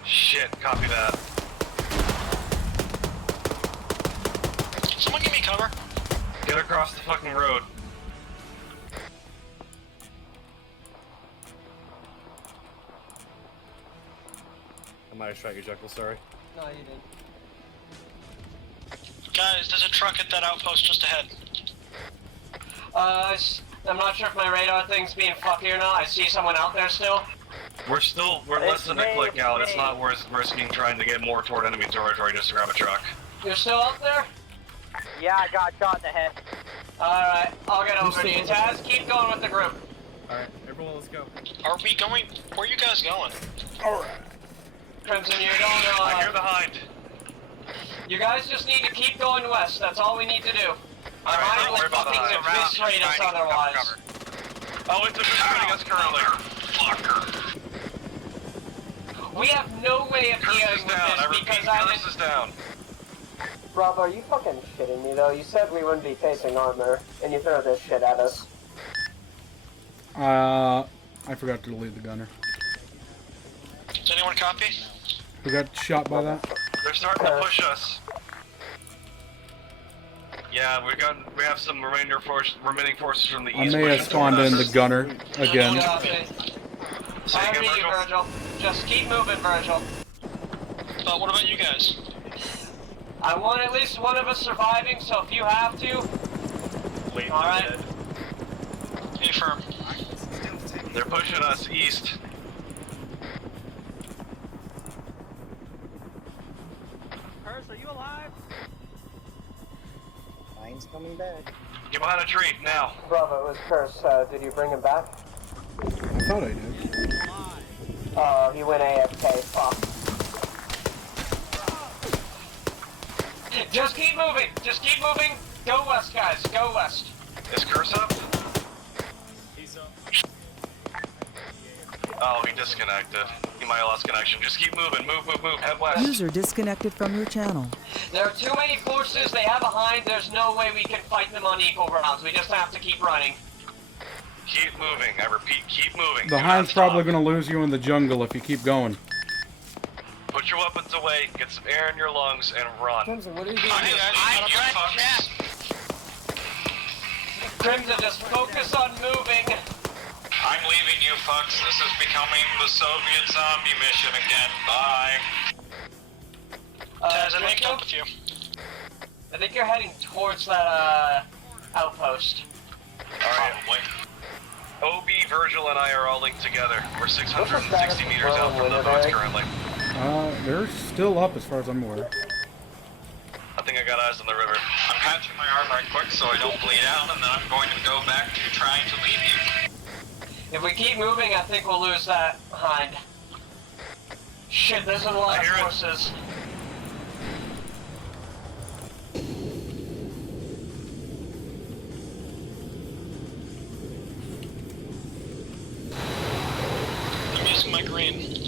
Shit, copy that. Someone give me cover. Go Get across the fucking road. I might have shot you, Jekyll, sorry. No, you didn't. Guys, there's a truck at that outpost just ahead. I'm not sure if my radar thing's being fucky or not. I see someone out there still. We're less than a click out. It's not worth risking trying to get more toward enemy territory just to grab a truck. You're still out there? Yeah, I got shot in the head. Alright, I'll get over to you, Taz. Keep going with the group. Alright, everyone, let's go. Are we going? Where are you guys going? Alright. Crimson, you're going I hear the hind. You guys just need to keep going west. That's all we need to do. Alright, don't worry about the fucking eviscerate us otherwise. Oh, it's eviscerating us currently. Fucker. We have no way of dealing with this because I'm in... is down. Rob, are you fucking shitting me though? You said we wouldn't be facing armor, and you throw this shit at us. I forgot to delete the gunner. Does anyone copy? Who got shot by that? They're starting to push us. Yeah, we have some remaining forces from the I east. may have spawned in the gunner again. Say again, Virgil? Just keep moving, Virgil. What about you guys? I want at least one of us surviving, so if you have to... Wait, alright. Be firm. They're pushing us east. Curse, are you alive? Mine's coming back. Get behind a tree, now. Bravo, it was Curse. Did you bring him back? I thought I did. Oh, he went AFK. Fuck. Just keep moving! Just keep moving! Go west, guys. Go west. Is Curse up? He's up. Oh, he disconnected. He might have lost connection. Just keep moving. Move. Head west. User disconnected from your channel. There are too many forces they have behind. There's no way we can fight them on equal rounds. We just have to keep running. Keep moving. I repeat, keep moving. The hind's probably going to lose you in the jungle if you keep going. Put your weapons away, get some air in your lungs, and run. Crimson, what are you doing? Crimson, just focus on moving. I'm leaving you, fucks. This is becoming the Soviet zombie mission again. Bye. Taz, I linked up with you. I think you're heading towards that, outpost. Alright. Obi, Virgil, and I are all linked together. We're 660 meters out from the boats currently. They're still up as far as I'm aware. I think I got eyes on the river. I'm patching my armor quick so I don't bleed out, and then I'm going to go back to trying to leave you. If we keep moving, I think we'll lose that hind. Shit, there's a lot of forces. I'm using my green.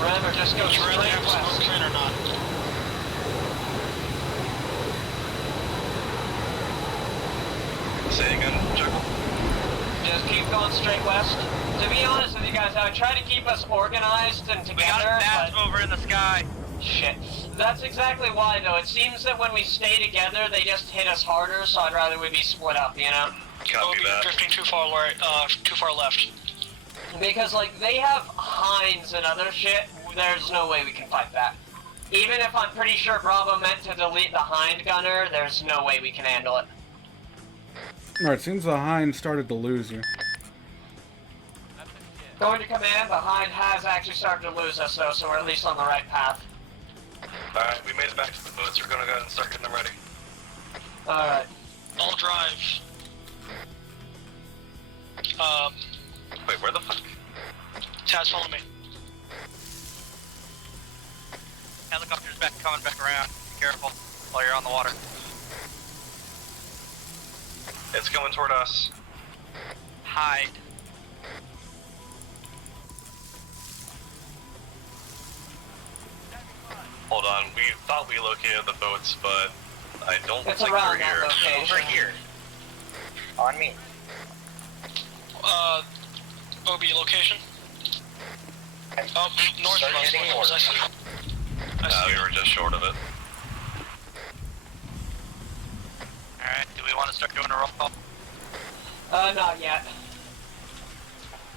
Remember, just go straight west. Smoke train or not? Say again, Jekyll? Just keep going straight west. To be honest with you guys, I try to keep us organized and together. We got bats over in the sky. Shit. That's exactly why, though. It seems that when we stay together, they just hit us harder, so I'd rather we be split up, you know? Copy that. Drifting too far left. Because, like, they have hinds and other shit, there's no way we can fight that. Even if I'm pretty sure Bravo meant to delete the hind gunner, there's no way we can handle it. Alright, seems the hind started to lose you. Going to command, the hind has actually started to lose us, though, so we're at least on the right path. Alright, we made it back to the boats. We're gonna go ahead and start getting them ready. Alright. I'll drive. Wait, where the fuck? Taz, follow me. Helicopter's coming back around. Be careful while you're on the water. It's coming toward us. Hide. Hold on, we thought we located the boats, but I don't It's think around they're here. that location. Over here. On me. Obi location. I'm North start of us. hitting What was I north. saying? We were just short of it. Alright, do we want to start doing a roll call? Not yet.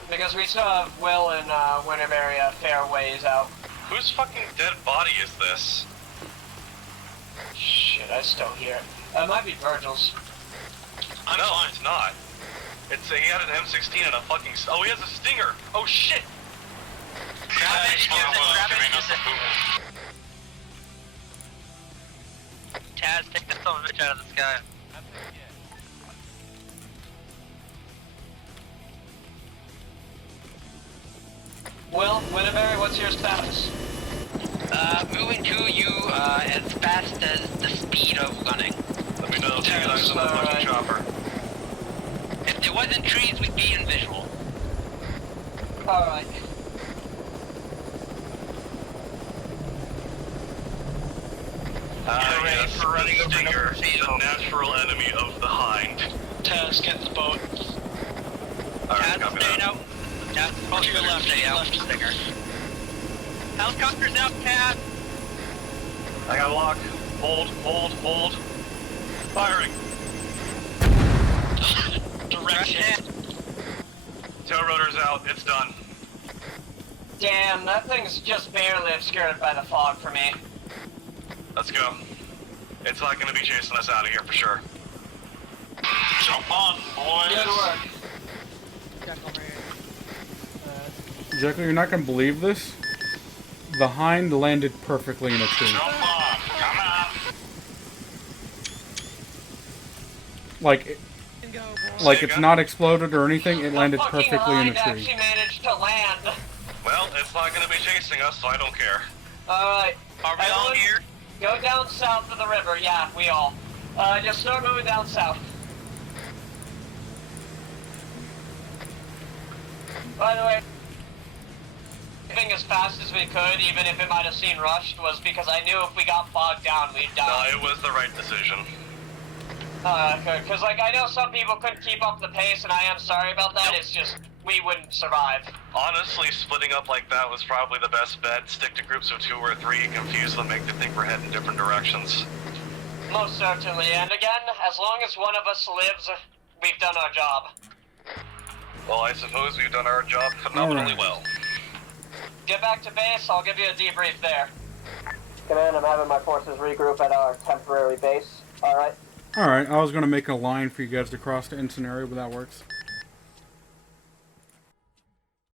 Because we still have Will and Winterberry a fair ways out. Whose fucking dead body is this? Shit, I still hear it. It might be Virgil's. No, it's not. He had an M16 and a fucking... Oh, he has a stinger! Oh, shit! Grab it, Taz, take this son of a bitch out of the sky. Will, Winterberry, what's your status? Moving to you as fast as the speed of gunning. Let me know if you guys on the fucking chopper. If there wasn't trees, we'd be in visual. Alright. Yes, the stinger, the natural enemy of the hind. Taz, get in the boat. Alright, copy that. out. Taz, To your left, stay out. left. Stinger. Helicopter's out, Taz. I got a lock. Hold. Firing. Direction. Tail rotor's out, it's done. Damn, that thing's just barely obscured by the fog for me. Let's go. It's not gonna be chasing us out of here for sure. Jump on, boys. Good work. Jack over here. Jekyll, you're not gonna believe this. The hind landed perfectly in a tree. Jump on, come on. Like it's not exploded or anything. It landed perfectly in a tree. Actually managed to land. Well, it's not gonna be chasing us, so I don't care. Alright. Are we all here? Go down south of the river. Yeah, we all. Just start moving down south. By the way, moving as fast as we could, even if it might have seemed rushed, was because I knew if we got bogged down, we'd die. No, it was the right decision. Good, because, like, I know some people couldn't keep up the pace, and I am sorry about that. It's just, we wouldn't survive. Honestly, splitting up like that was probably the best bet. Stick to groups of 2 or 3, confuse them, make them think we're heading different directions. Most certainly, and again, as long as one of us lives, we've done our job. Well, I suppose we've done our job phenomenally well. Get back to base, I'll give you a debrief there. Command, I'm having my forces regroup at our temporary base. Alright? Alright, I was gonna make a line for you guys to cross to Ensign area, but that works.